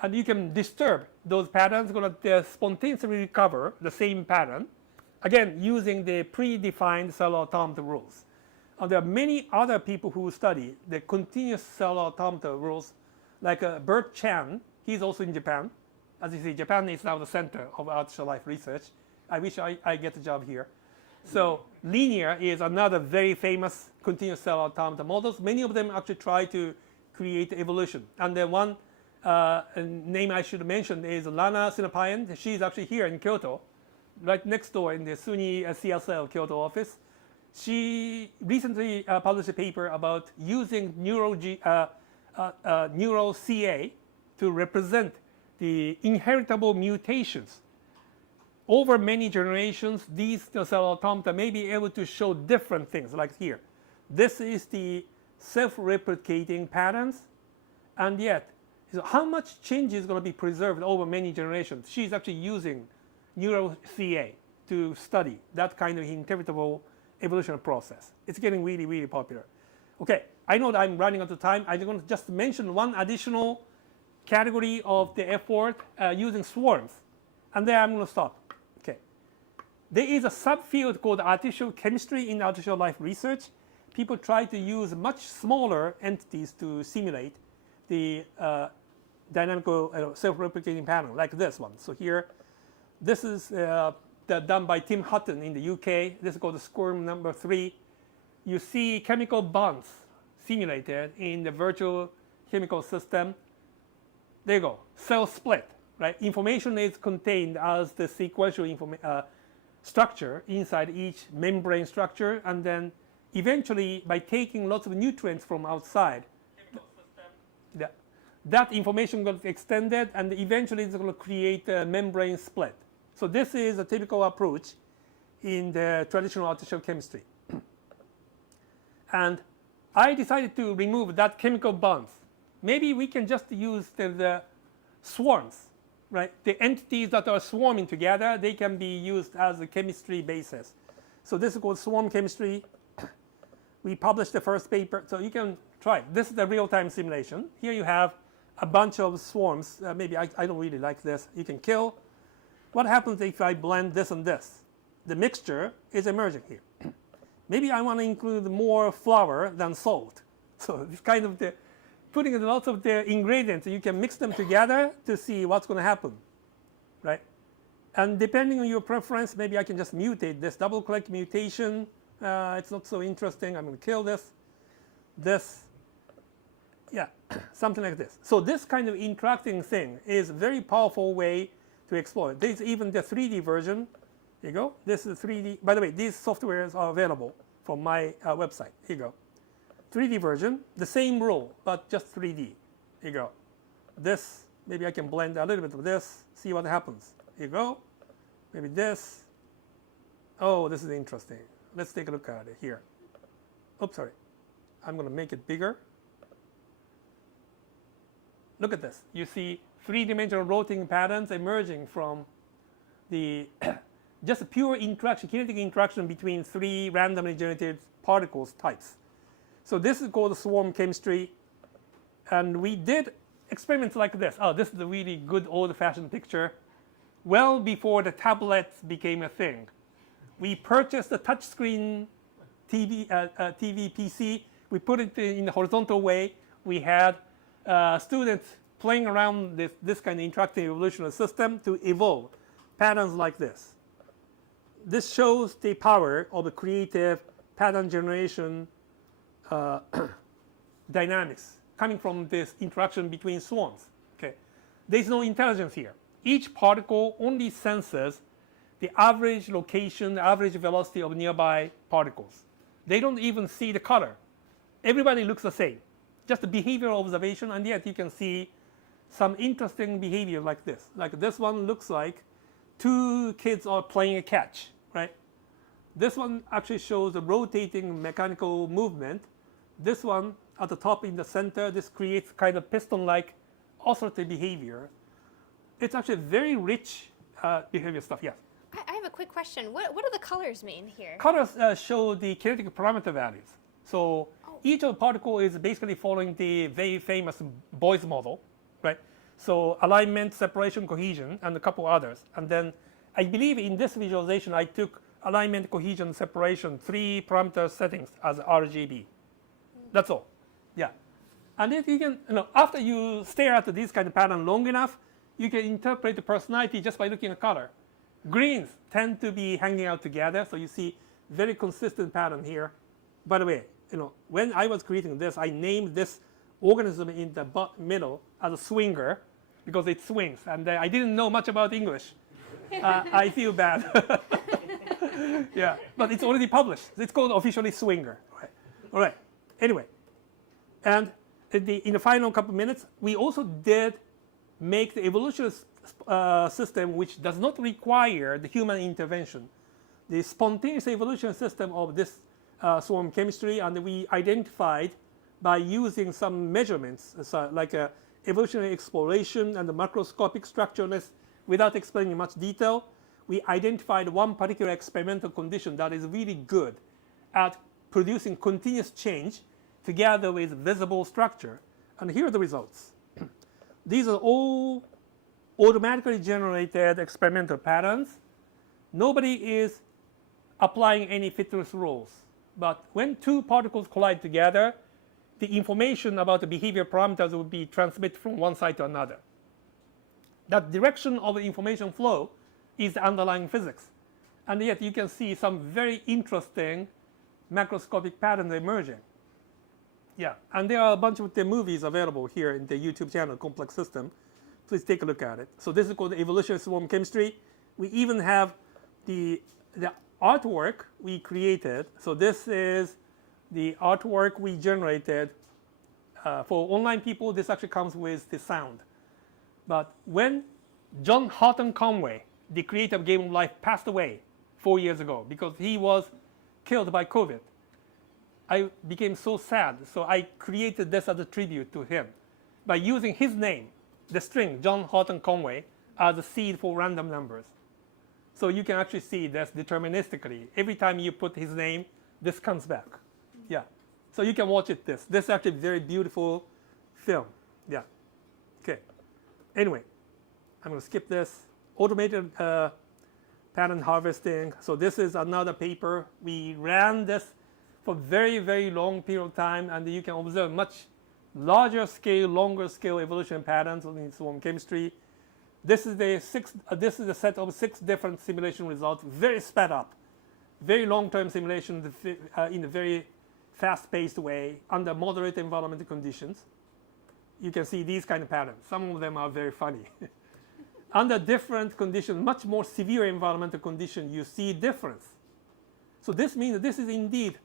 And you can disturb those patterns, going to spontaneously recover the same pattern, again, using the predefined cell automata rules. And there are many other people who study the continuous cell automata rules, like Bert Chan. He's also in Japan. As you see, Japan is now the center of artificial life research. I wish I get a job here. So linear is another very famous continuous cell automata models. Many of them actually try to create evolution. And then one name I should mention is Lana Sinapayan. She's actually here in Kyoto, right next door in the SUNY CSL Kyoto office. She recently published a paper about using neural CA to represent the inheritable mutations. Over many generations, these cell automata may be able to show different things, like here. This is the self-replicating patterns, and yet, so how much change is going to be preserved over many generations? She's actually using neural CA to study that kind of inevitable evolutionary process. It's getting really, really popular. Okay, I know that I'm running out of time. I'm going to just mention one additional category of the effort using swarms, and then I'm going to stop. Okay, there is a subfield called artificial chemistry in artificial life research. People try to use much smaller entities to simulate the dynamical self-replicating pattern, like this one. So here, this is done by Tim Hutton in the UK. This is called the squirm number 3. You see chemical bonds simulated in the virtual chemical system. There you go, cell split, right? Information is contained as the sequential structure inside each membrane structure, and then eventually, by taking lots of nutrients from outside, that information gets extended, and eventually it's going to create a membrane split. So this is a typical approach in the traditional artificial chemistry. And I decided to remove that chemical bonds. Maybe we can just use the swarms, right? The entities that are swarming together, they can be used as a chemistry basis. So this is called swarm chemistry. We published the first paper, so you can try it. This is the real-time simulation. Here you have a bunch of swarms. Maybe I don't really like this. You can kill. What happens if I blend this and this? The mixture is emerging here. Maybe I want to include more flour than salt. So it's kind of putting in lots of the ingredients. You can mix them together to see what's going to happen, right? And depending on your preference, maybe I can just mutate this. Double-click mutation. It's not so interesting. I'm going to kill this. Yeah, something like this. So this kind of interacting thing is a very powerful way to explore. There's even the 3D version. Here you go. This is 3D. By the way, these softwares are available from my website. Here you go. 3D version, the same rule, but just 3D. Here you go. This, maybe I can blend a little bit of this, see what happens. Here you go. Maybe this. Oh, this is interesting. Let's take a look at it here. Oops, sorry. I'm going to make it bigger. Look at this. You see three-dimensional rotating patterns emerging from the just a pure interaction, kinetic interaction between three randomly generated particles types. So this is called swarm chemistry. And we did experiments like this. Oh, this is a really good old-fashioned picture. Well before the tablets became a thing. We purchased a touchscreen TV PC We put it in the horizontal way. We had students playing around this kind of interactive evolutionary system to evolve patterns like this. This shows the power of the creative pattern generation dynamics coming from this interaction between swarms. Okay, there's no intelligence here. Each particle only senses the average location, the average velocity of nearby particles. They don't even see the color. Everybody looks the same. Just a behavioral observation, and yet you can see some interesting behavior like this. Like this one looks like two kids are playing a catch, right? This one actually shows a rotating mechanical movement. This one at the top in the center, this creates kind of piston-like oscillative behavior. It's actually very rich behavior stuff, yes. I have a quick question. What do the colors mean here? Colors show the kinetic parameter values. So each of the particle is basically following the very famous Boy's model, right? So alignment, separation, cohesion, and a couple others. And then I believe in this visualization, I took alignment, cohesion, separation, 3 parameter settings as RGB. That's all. Yeah. And if you can, after you stare at this kind of pattern long enough, you can interpret the personality just by looking at color. Greens tend to be hanging out together, so you see very consistent pattern here. By the way, when I was creating this, I named this organism in the middle as a swinger because it swings, and I didn't know much about English. I feel bad. Yeah, but it's already published. It's called officially swinger. All right. Anyway, and in the final couple minutes, we also did make the evolutionary system which does not require the human intervention, the spontaneous evolution system of this swarm chemistry, and we identified by using some measurements, like evolutionary exploration and the macroscopic structuralness. Without explaining much detail, we identified one particular experimental condition that is really good at producing continuous change together with visible structure. And here are the results. These are all automatically generated experimental patterns. Nobody is applying any fitness rules. But when two particles collide together, the information about the behavior parameters will be transmitted from one side to another. That direction of the information flow is the underlying physics. And yet you can see some very interesting macroscopic patterns emerging. Yeah, and there are a bunch of the movies available here in the YouTube channel, Complex System. Please take a look at it. So this is called Evolutionary Swarm Chemistry. We even have the artwork we created. So this is the artwork we generated. For online people, this actually comes with the sound. But when John von Neumann, the creator of Game of Life, passed away 4 years ago because he was killed by COVID, I became so sad. So I created this as a tribute to him by using his name, the string, John von Neumann, as a seed for random numbers. So you can actually see this deterministically. Every time you put his name, this comes back. Yeah. So you can watch it this. This is actually a very beautiful film. Yeah. Okay. Anyway, I'm going to skip this. Automated pattern harvesting. So this is another paper. We ran this for very, very long period of time, and you can observe much larger scale, longer scale evolution patterns in swarm chemistry. This is the set of 6 different simulation results, very sped up, very long-term simulations in a very fast-paced way under moderate environmental conditions. You can see these kind of patterns. Some of them are very funny. Under different conditions, much more severe environmental conditions, you see difference. So this means that this is indeed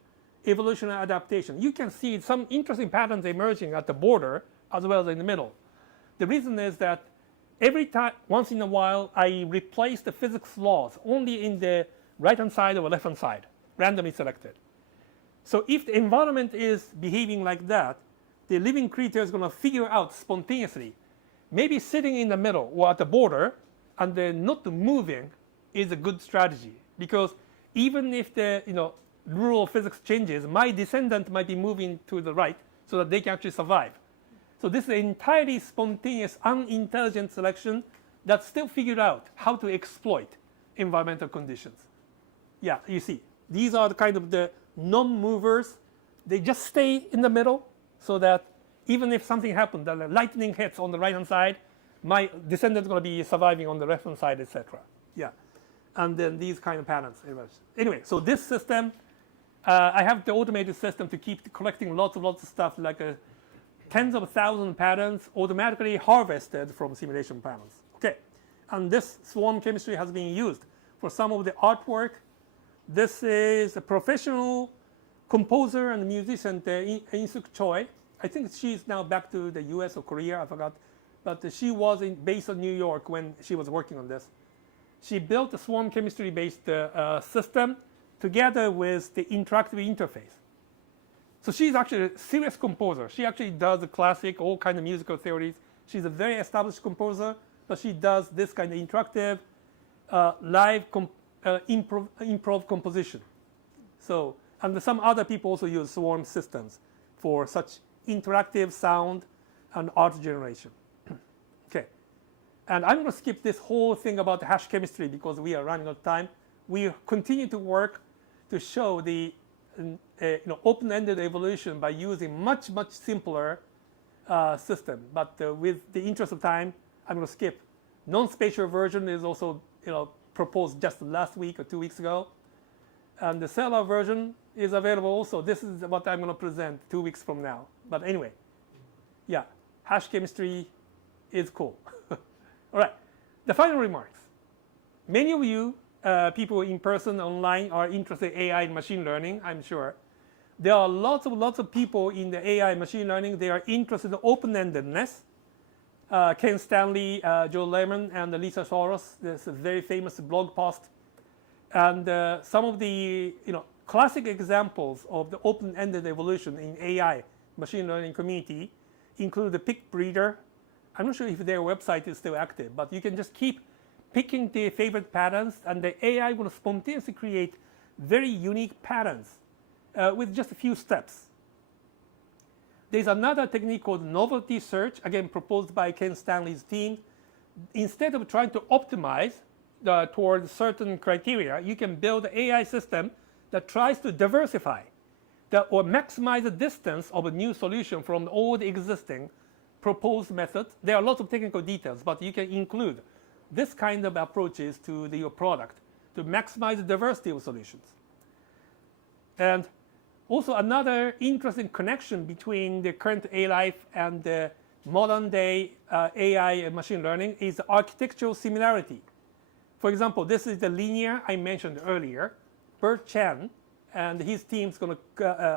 evolutionary adaptation. You can see some interesting patterns emerging at the border as well as in the middle. The reason is that every time, once in a while, I replace the physics laws only in the right-hand side or left-hand side, randomly selected. So if the environment is behaving like that, the living creature is going to figure out spontaneously, maybe sitting in the middle or at the border and then not moving is a good strategy, because even if the rule of physics changes, my descendant might be moving to the right so that they can actually survive. So this is an entirely spontaneous, unintelligent selection that still figured out how to exploit environmental conditions. Yeah, you see, these are the kind of the non-movers they just stay in the middle, so that even if something happened, the lightning hits on the right-hand side, my descendant is going to be surviving on the left-hand side, etc. Yeah, and then these kind of patterns emerge. Anyway, so this system, I have the automated system to keep collecting lots of stuff, like tens of thousands of patterns automatically harvested from simulation panels. Okay, and this swarm chemistry has been used for some of the artwork. This is a professional composer and musician, In-Suk Choi. I think she's now back to the US or Korea, I forgot. But she was based in New York when she was working on this. She built a swarm chemistry-based system together with the interactive interface. So she's actually a serious composer. She actually does the classic, all kind of musical theories. She's a very established composer, but she does this kind of interactive, live improv composition. So, and some other people also use swarm systems for such interactive sound and art generation. Okay, and I'm going to skip this whole thing about hash chemistry because we are running out of time. We continue to work to show the open-ended evolution by using much simpler system. But with the interest of time, I'm going to skip. Non-spatial version is also proposed just last week or 2 weeks ago, and the cellular version is available also. This is what I'm going to present 2 weeks from now. But anyway, yeah, hash chemistry is cool. All right, the final remarks. Many of you people in person, online, are interested in AI and machine learning, I'm sure. There are lots of people in the AI and machine learning. They are interested in open-endedness. Ken Stanley, Joe Lemon, and Lisa Soros. There's a very famous blog post. And some of the classic examples of the open-ended evolution in AI machine learning community include the pick breeder. I'm not sure if their website is still active, but you can just keep picking the favorite patterns, and the AI will spontaneously create very unique patterns with just a few steps. There's another technique called novelty search, again proposed by Ken Stanley's team. Instead of trying to optimize towards certain criteria, you can build an AI system that tries to diversify or maximize the distance of a new solution from all the existing proposed methods. There are lots of technical details, but you can include this kind of approaches to your product to maximize the diversity of solutions. And also another interesting connection between the current ALife and the modern day AI and machine learning is the architectural similarity. For example, this is the linear I mentioned earlier. Bert Chan and his team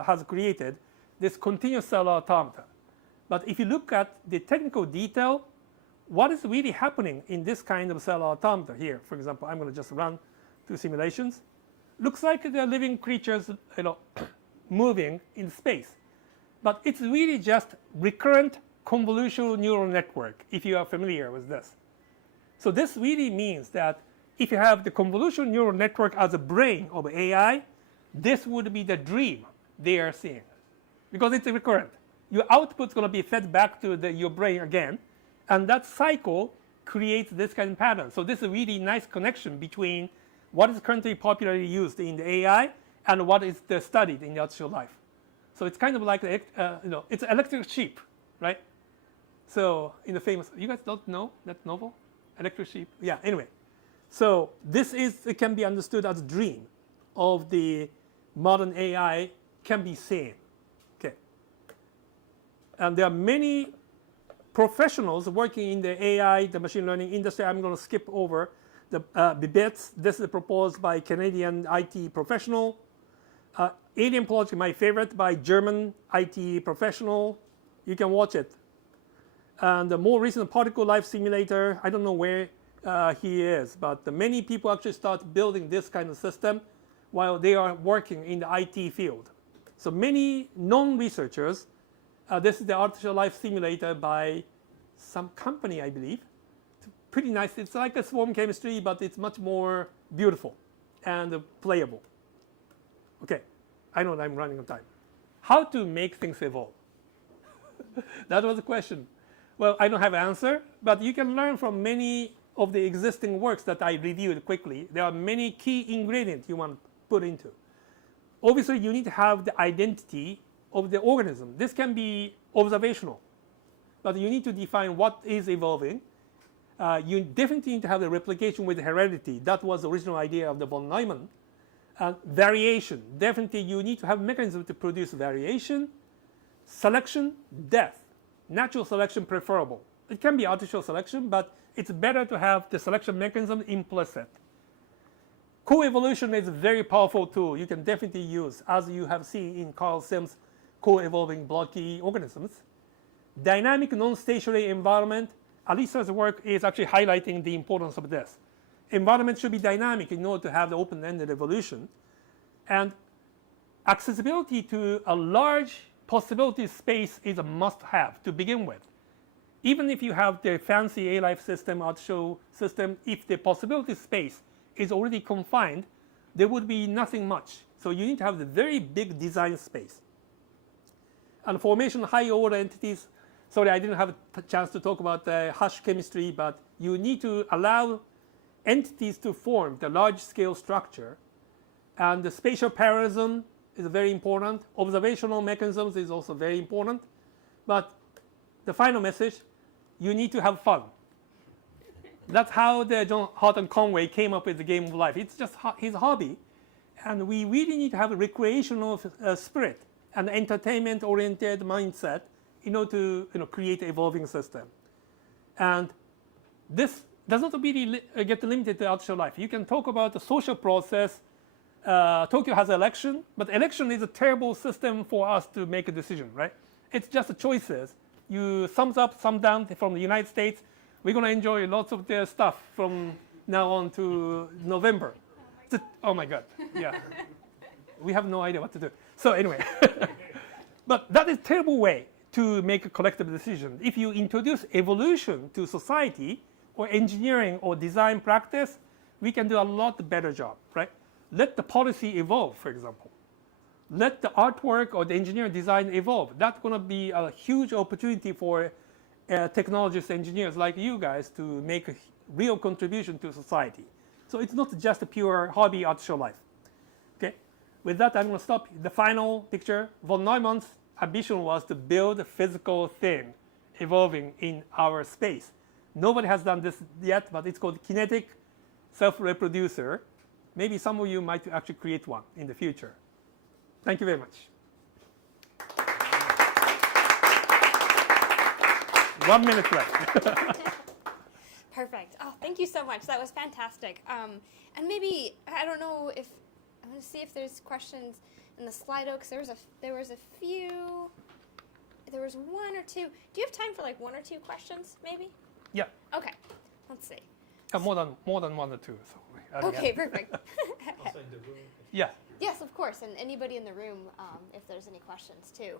has created this continuous cellular automata. But if you look at the technical detail, what is really happening in this kind of cellular automata here? For example, I'm going to just run two simulations. Looks like they're living creatures, moving in space. But it's really just recurrent convolutional neural network, if you are familiar with this. So this really means that if you have the convolutional neural network as a brain of AI, this would be the dream they are seeing, because it's recurrent. Your output is going to be fed back to your brain again, and that cycle creates this kind of pattern. So this is a really nice connection between what is currently popularly used in the AI and what is studied in the actual life. So it's kind of like it's an electric sheep, right? So in the famous, you guys don't know that novel, Electric Sheep? Yeah. Anyway, so it can be understood as a dream of the modern AI can be seen. Okay. And there are many professionals working in the AI, the machine learning industry. I'm going to skip over the bits. This is proposed by Canadian IT professional. Alien Project, my favorite, by German IT professional. You can watch it. And the more recent particle life simulator, I don't know where he is, but many people actually start building this kind of system while they are working in the IT field. So many non-researchers, this is the artificial life simulator by some company, I believe. It's pretty nice. It's like a swarm chemistry, but it's much more beautiful and playable. Okay, I know I'm running out of time. How to make things evolve? That was the question. Well, I don't have an answer, but you can learn from many of the existing works that I reviewed quickly. There are many key ingredients you want to put into. Obviously, you need to have the identity of the organism. This can be observational, but you need to define what is evolving. You definitely need to have the replication with heredity. That was the original idea of the von Neumann. Variation, definitely you need to have mechanism to produce variation. Selection, death. Natural selection preferable. It can be artificial selection, but it's better to have the selection mechanism implicit. Co-evolution is a very powerful tool you can definitely use, as you have seen in Carl Sims' co-evolving blocky organisms. Dynamic non-stationary environment. Alisa's work is actually highlighting the importance of this. Environment should be dynamic in order to have the open-ended evolution. And accessibility to a large possibility space is a must-have to begin with. Even if you have the fancy ALife system, artificial system, if the possibility space is already confined, there would be nothing much. So you need to have the very big design space. And formation of high-order entities. Sorry, I didn't have a chance to talk about hash chemistry, but you need to allow entities to form the large-scale structure. And the spatial parallelism is very important. Observational mechanisms is also very important. But the final message, you need to have fun. That's how the John Horton Conway came up with the game of life. It's just his hobby. And we really need to have a recreational spirit and entertainment-oriented mindset in order to create an evolving system. And this does not really get limited to artificial life. You can talk about the social process. Tokyo has election, but election is a terrible system for us to make a decision, right? It's just choices. You thumbs up, thumb down from the United States. We're going to enjoy lots of their stuff from now on to November. Oh my God, yeah. We have no idea what to do. So anyway, but that is a terrible way to make a collective decision. If you introduce evolution to society or engineering or design practice, we can do a lot better job, right? Let the policy evolve, for example. Let the artwork or the engineering design evolve. That's going to be a huge opportunity for technologists, engineers like you guys to make a real contribution to society. So it's not just a pure hobby artificial life. Okay. With that, I'm going to stop. The final picture. Von Neumann's ambition was to build a physical thing evolving in our space. Nobody has done this yet, but it's called kinetic self-reproducer. Maybe some of you might actually create one in the future. Thank you very much. 1 minute left. Perfect. Oh, thank you so much. That was fantastic. And maybe, I don't know if, I'm going to see if there's questions in the Slido, because there was a few, there was one or two. Do you have time for like one or two questions, maybe? Yeah. Okay. Let's see. More than one or two. So Okay, perfect. Also in the room. Yeah. Yes, of course, and anybody in the room, if there's any questions too.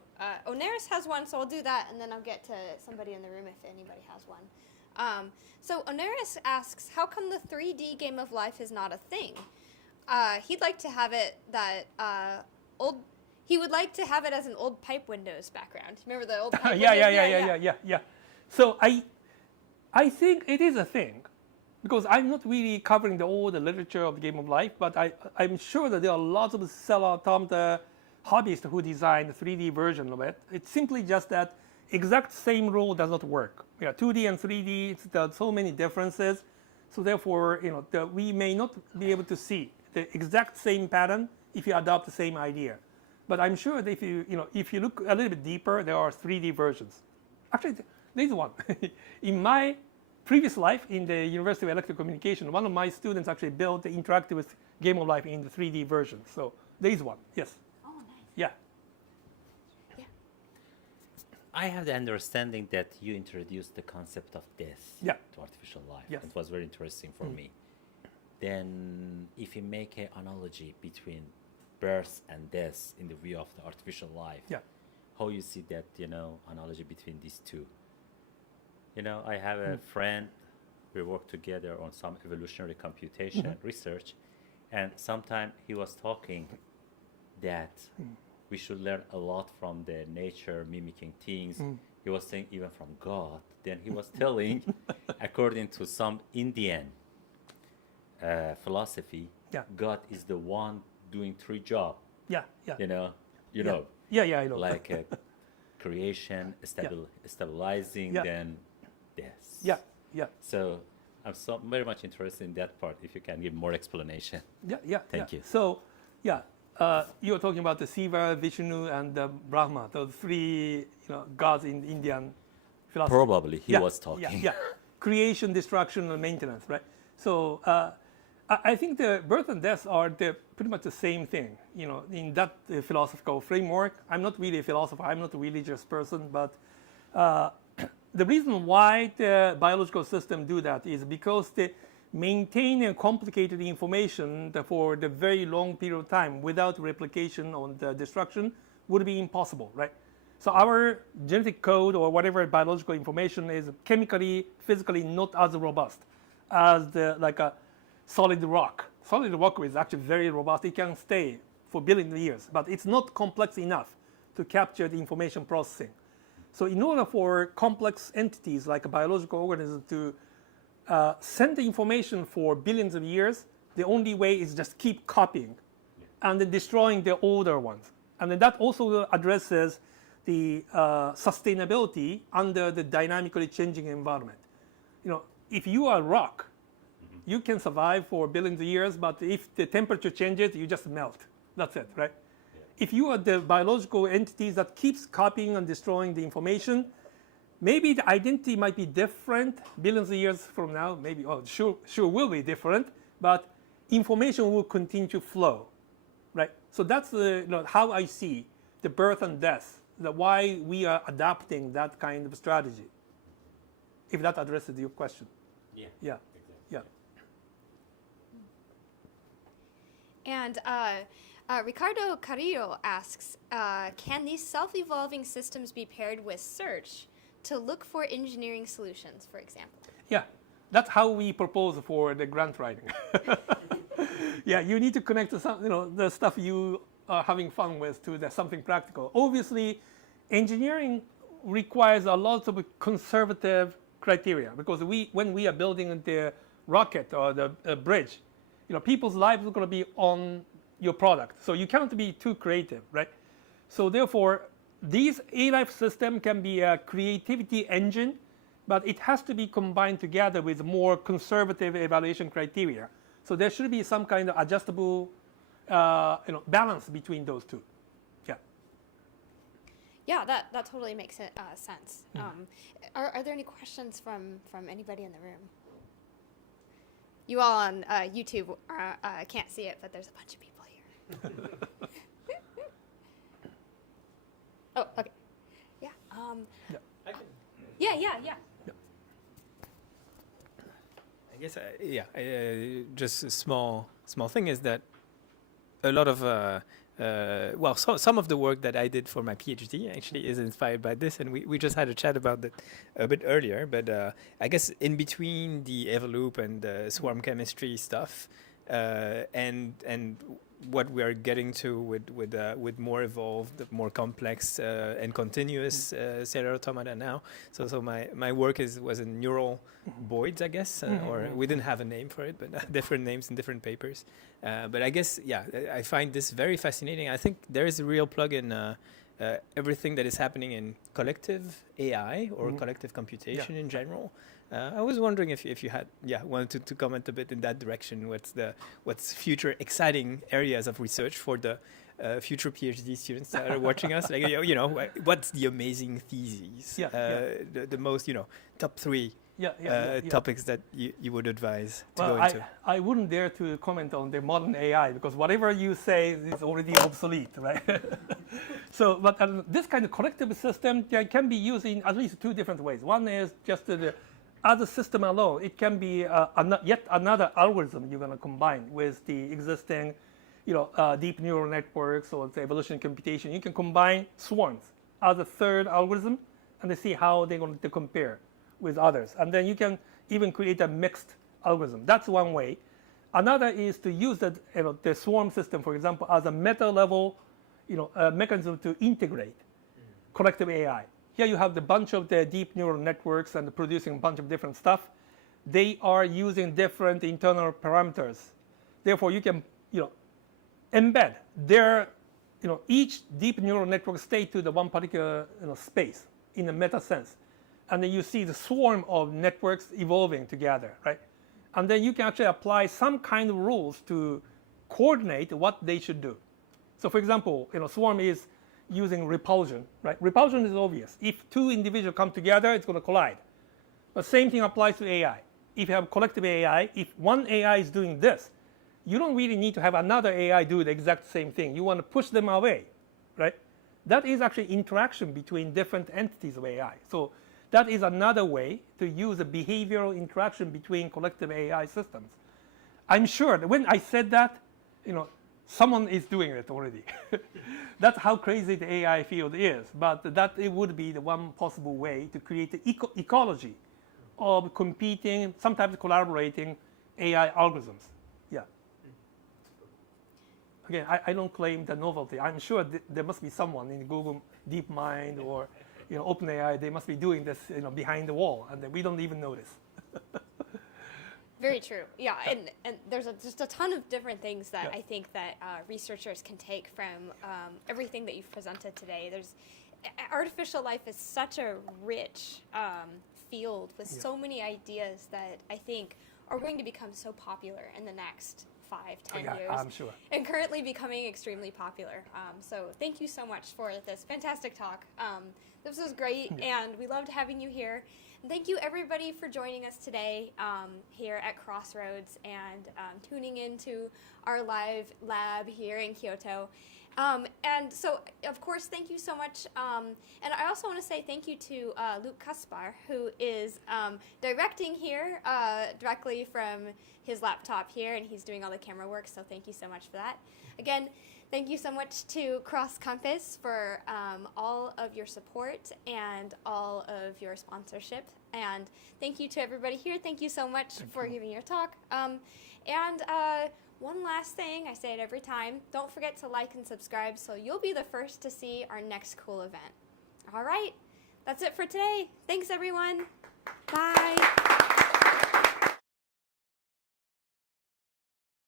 Oneris has one, so I'll do that, and then I'll get to somebody in the room if anybody has one. So Oneris asks, how come the 3D game of life is not a thing? He'd like to have it that he would like to have it as an old pipe windows background. Remember the old pipe windows? Yeah. So I think it is a thing, because I'm not really covering all the literature of the game of life, but I'm sure that there are lots of cellular automata hobbyists who design the 3D version of it. It's simply just that exact same rule does not work. 2D and 3D, there are so many differences. So therefore, we may not be able to see the exact same pattern if you adopt the same idea. But I'm sure that if you look a little bit deeper, there are 3D versions. Actually, there's one. In my previous life in the University of Electrical Communication, one of my students actually built the interactive game of life in the 3D version. So there is one. Yes. Oh, nice. Yeah. I have the understanding that you introduced the concept of death to artificial life. Yes. It was very interesting for me. Then if you make an analogy between birth and death in the view of the artificial life, how you see that, analogy between these two? I have a friend, we work together on some evolutionary computation research, and sometime he was talking that we should learn a lot from the nature mimicking things. He was saying even from God. Then he was telling, according to some Indian philosophy, God is the one doing 3 jobs. Yeah. Yeah, I know. Like creation, stabilizing, Yeah. then death. Yeah. So I'm very much interested in that part. If you can give more explanation. Yeah. Thank you. So, you were talking about the Shiva, Vishnu, and Brahma, those three gods in Indian philosophy. Probably he was talking. Yeah. Creation, destruction, and maintenance, right? So I think the birth and death are pretty much the same thing, in that philosophical framework. I'm not really a philosopher. I'm not a religious person, but the reason why the biological system do that is because they maintain a complicated information for the very long period of time without replication or the destruction would be impossible, right? So our genetic code or whatever biological information is chemically, physically not as robust as like a solid rock. Solid rock is actually very robust. It can stay for billions of years, but it's not complex enough to capture the information processing. So in order for complex entities like a biological organism to send the information for billions of years, the only way is just keep copying and then destroying the older ones. And then that also addresses the sustainability under the dynamically changing environment. If you are rock, you can survive for billions of years, but if the temperature changes, you just melt. That's it, right? If you are the biological entities that keeps copying and destroying the information, maybe the identity might be different billions of years from now. Maybe, sure will be different, but information will continue to flow, right? So that's how I see the birth and death, why we are adopting that kind of strategy. If that addresses your question. Yeah. Yeah. And Ricardo Carrillo asks, can these self-evolving systems be paired with search to look for engineering solutions, for example? Yeah, that's how we propose for the grant writing. Yeah, you need to connect to some, the stuff you are having fun with to something practical. Obviously, engineering requires a lot of conservative criteria because when we are building the rocket or the bridge, people's lives are going to be on your product. So you cannot be too creative, right? So therefore, these ALife system can be a creativity engine, but it has to be combined together with more conservative evaluation criteria. So there should be some kind of adjustable balance between those two. Yeah, that totally makes sense. Are there any questions from anybody in the room? You all on YouTube can't see it, but there's a bunch of people here. Oh, okay. Yeah. I can. Yeah. I guess, just a small thing is that a lot of, some of the work that I did for my PhD actually is inspired by this, and we just had a chat about that a bit earlier, but I guess in between the Evolup and the swarm chemistry stuff, and what we are getting to with more evolved, more complex and continuous cellular automata now. So my work was in neural boids, I guess, or we didn't have a name for it, but different names in different papers. But I guess, I find this very fascinating. I think there is a real plug in everything that is happening in collective AI or collective computation in general. I was wondering if you had wanted to comment a bit in that direction. What's future exciting areas of research for the future PhD students that are watching us? Like what's the amazing theses? The most top three topics that you would advise to go into. I wouldn't dare to comment on the modern AI because whatever you say is already obsolete, right? So, but this kind of collective system can be used in at least two different ways. One is just as a system alone. It can be yet another algorithm you're going to combine with the existing, deep neural networks or the evolutionary computation. You can combine swarms as a third algorithm and see how they're going to compare with others. And then you can even create a mixed algorithm. That's one way. Another is to use the swarm system, for example, as a meta-level mechanism to integrate collective AI. Here you have the bunch of the deep neural networks and producing a bunch of different stuff. They are using different internal parameters. Therefore, you can embed their each deep neural network stays to the one particular space in a meta sense. And then you see the swarm of networks evolving together, right? And then you can actually apply some kind of rules to coordinate what they should do. So for example, swarm is using repulsion, right? Repulsion is obvious. If two individuals come together, it's going to collide. The same thing applies to AI. If you have collective AI, if one AI is doing this, you don't really need to have another AI do the exact same thing. You want to push them away, right? That is actually interaction between different entities of AI. So that is another way to use a behavioral interaction between collective AI systems. I'm sure that when I said that, someone is doing it already. That's how crazy the AI field is. But that it would be the one possible way to create the ecology of competing, sometimes collaborating AI algorithms. Yeah. Again, I don't claim the novelty. I'm sure there must be someone in Google DeepMind or OpenAI. They must be doing this behind the wall, and we don't even notice. Very true. Yeah, and there's just a ton of different things that I think that researchers can take from everything that you've presented today. Artificial life is such a rich field with so many ideas that I think are going to become so popular in the next 5-10 years. I'm sure. And currently becoming extremely popular. So thank you so much for this fantastic talk. This was great, and we loved having you here. And thank you, everybody, for joining us today here at Crossroads and tuning into our live lab here in Kyoto. And so, of course, thank you so much. And I also want to say thank you to Luke Kaspar, who is directing here directly from his laptop here, and he's doing all the camera work, so thank you so much for that. Again, thank you so much to Cross Compass for all of your support and all of your sponsorship. And thank you to everybody here. Thank you so much for giving your talk. One last thing, I say it every time, don't forget to like and subscribe so you'll be the first to see our next cool event. All right, that's it for today. Thanks, everyone. Bye.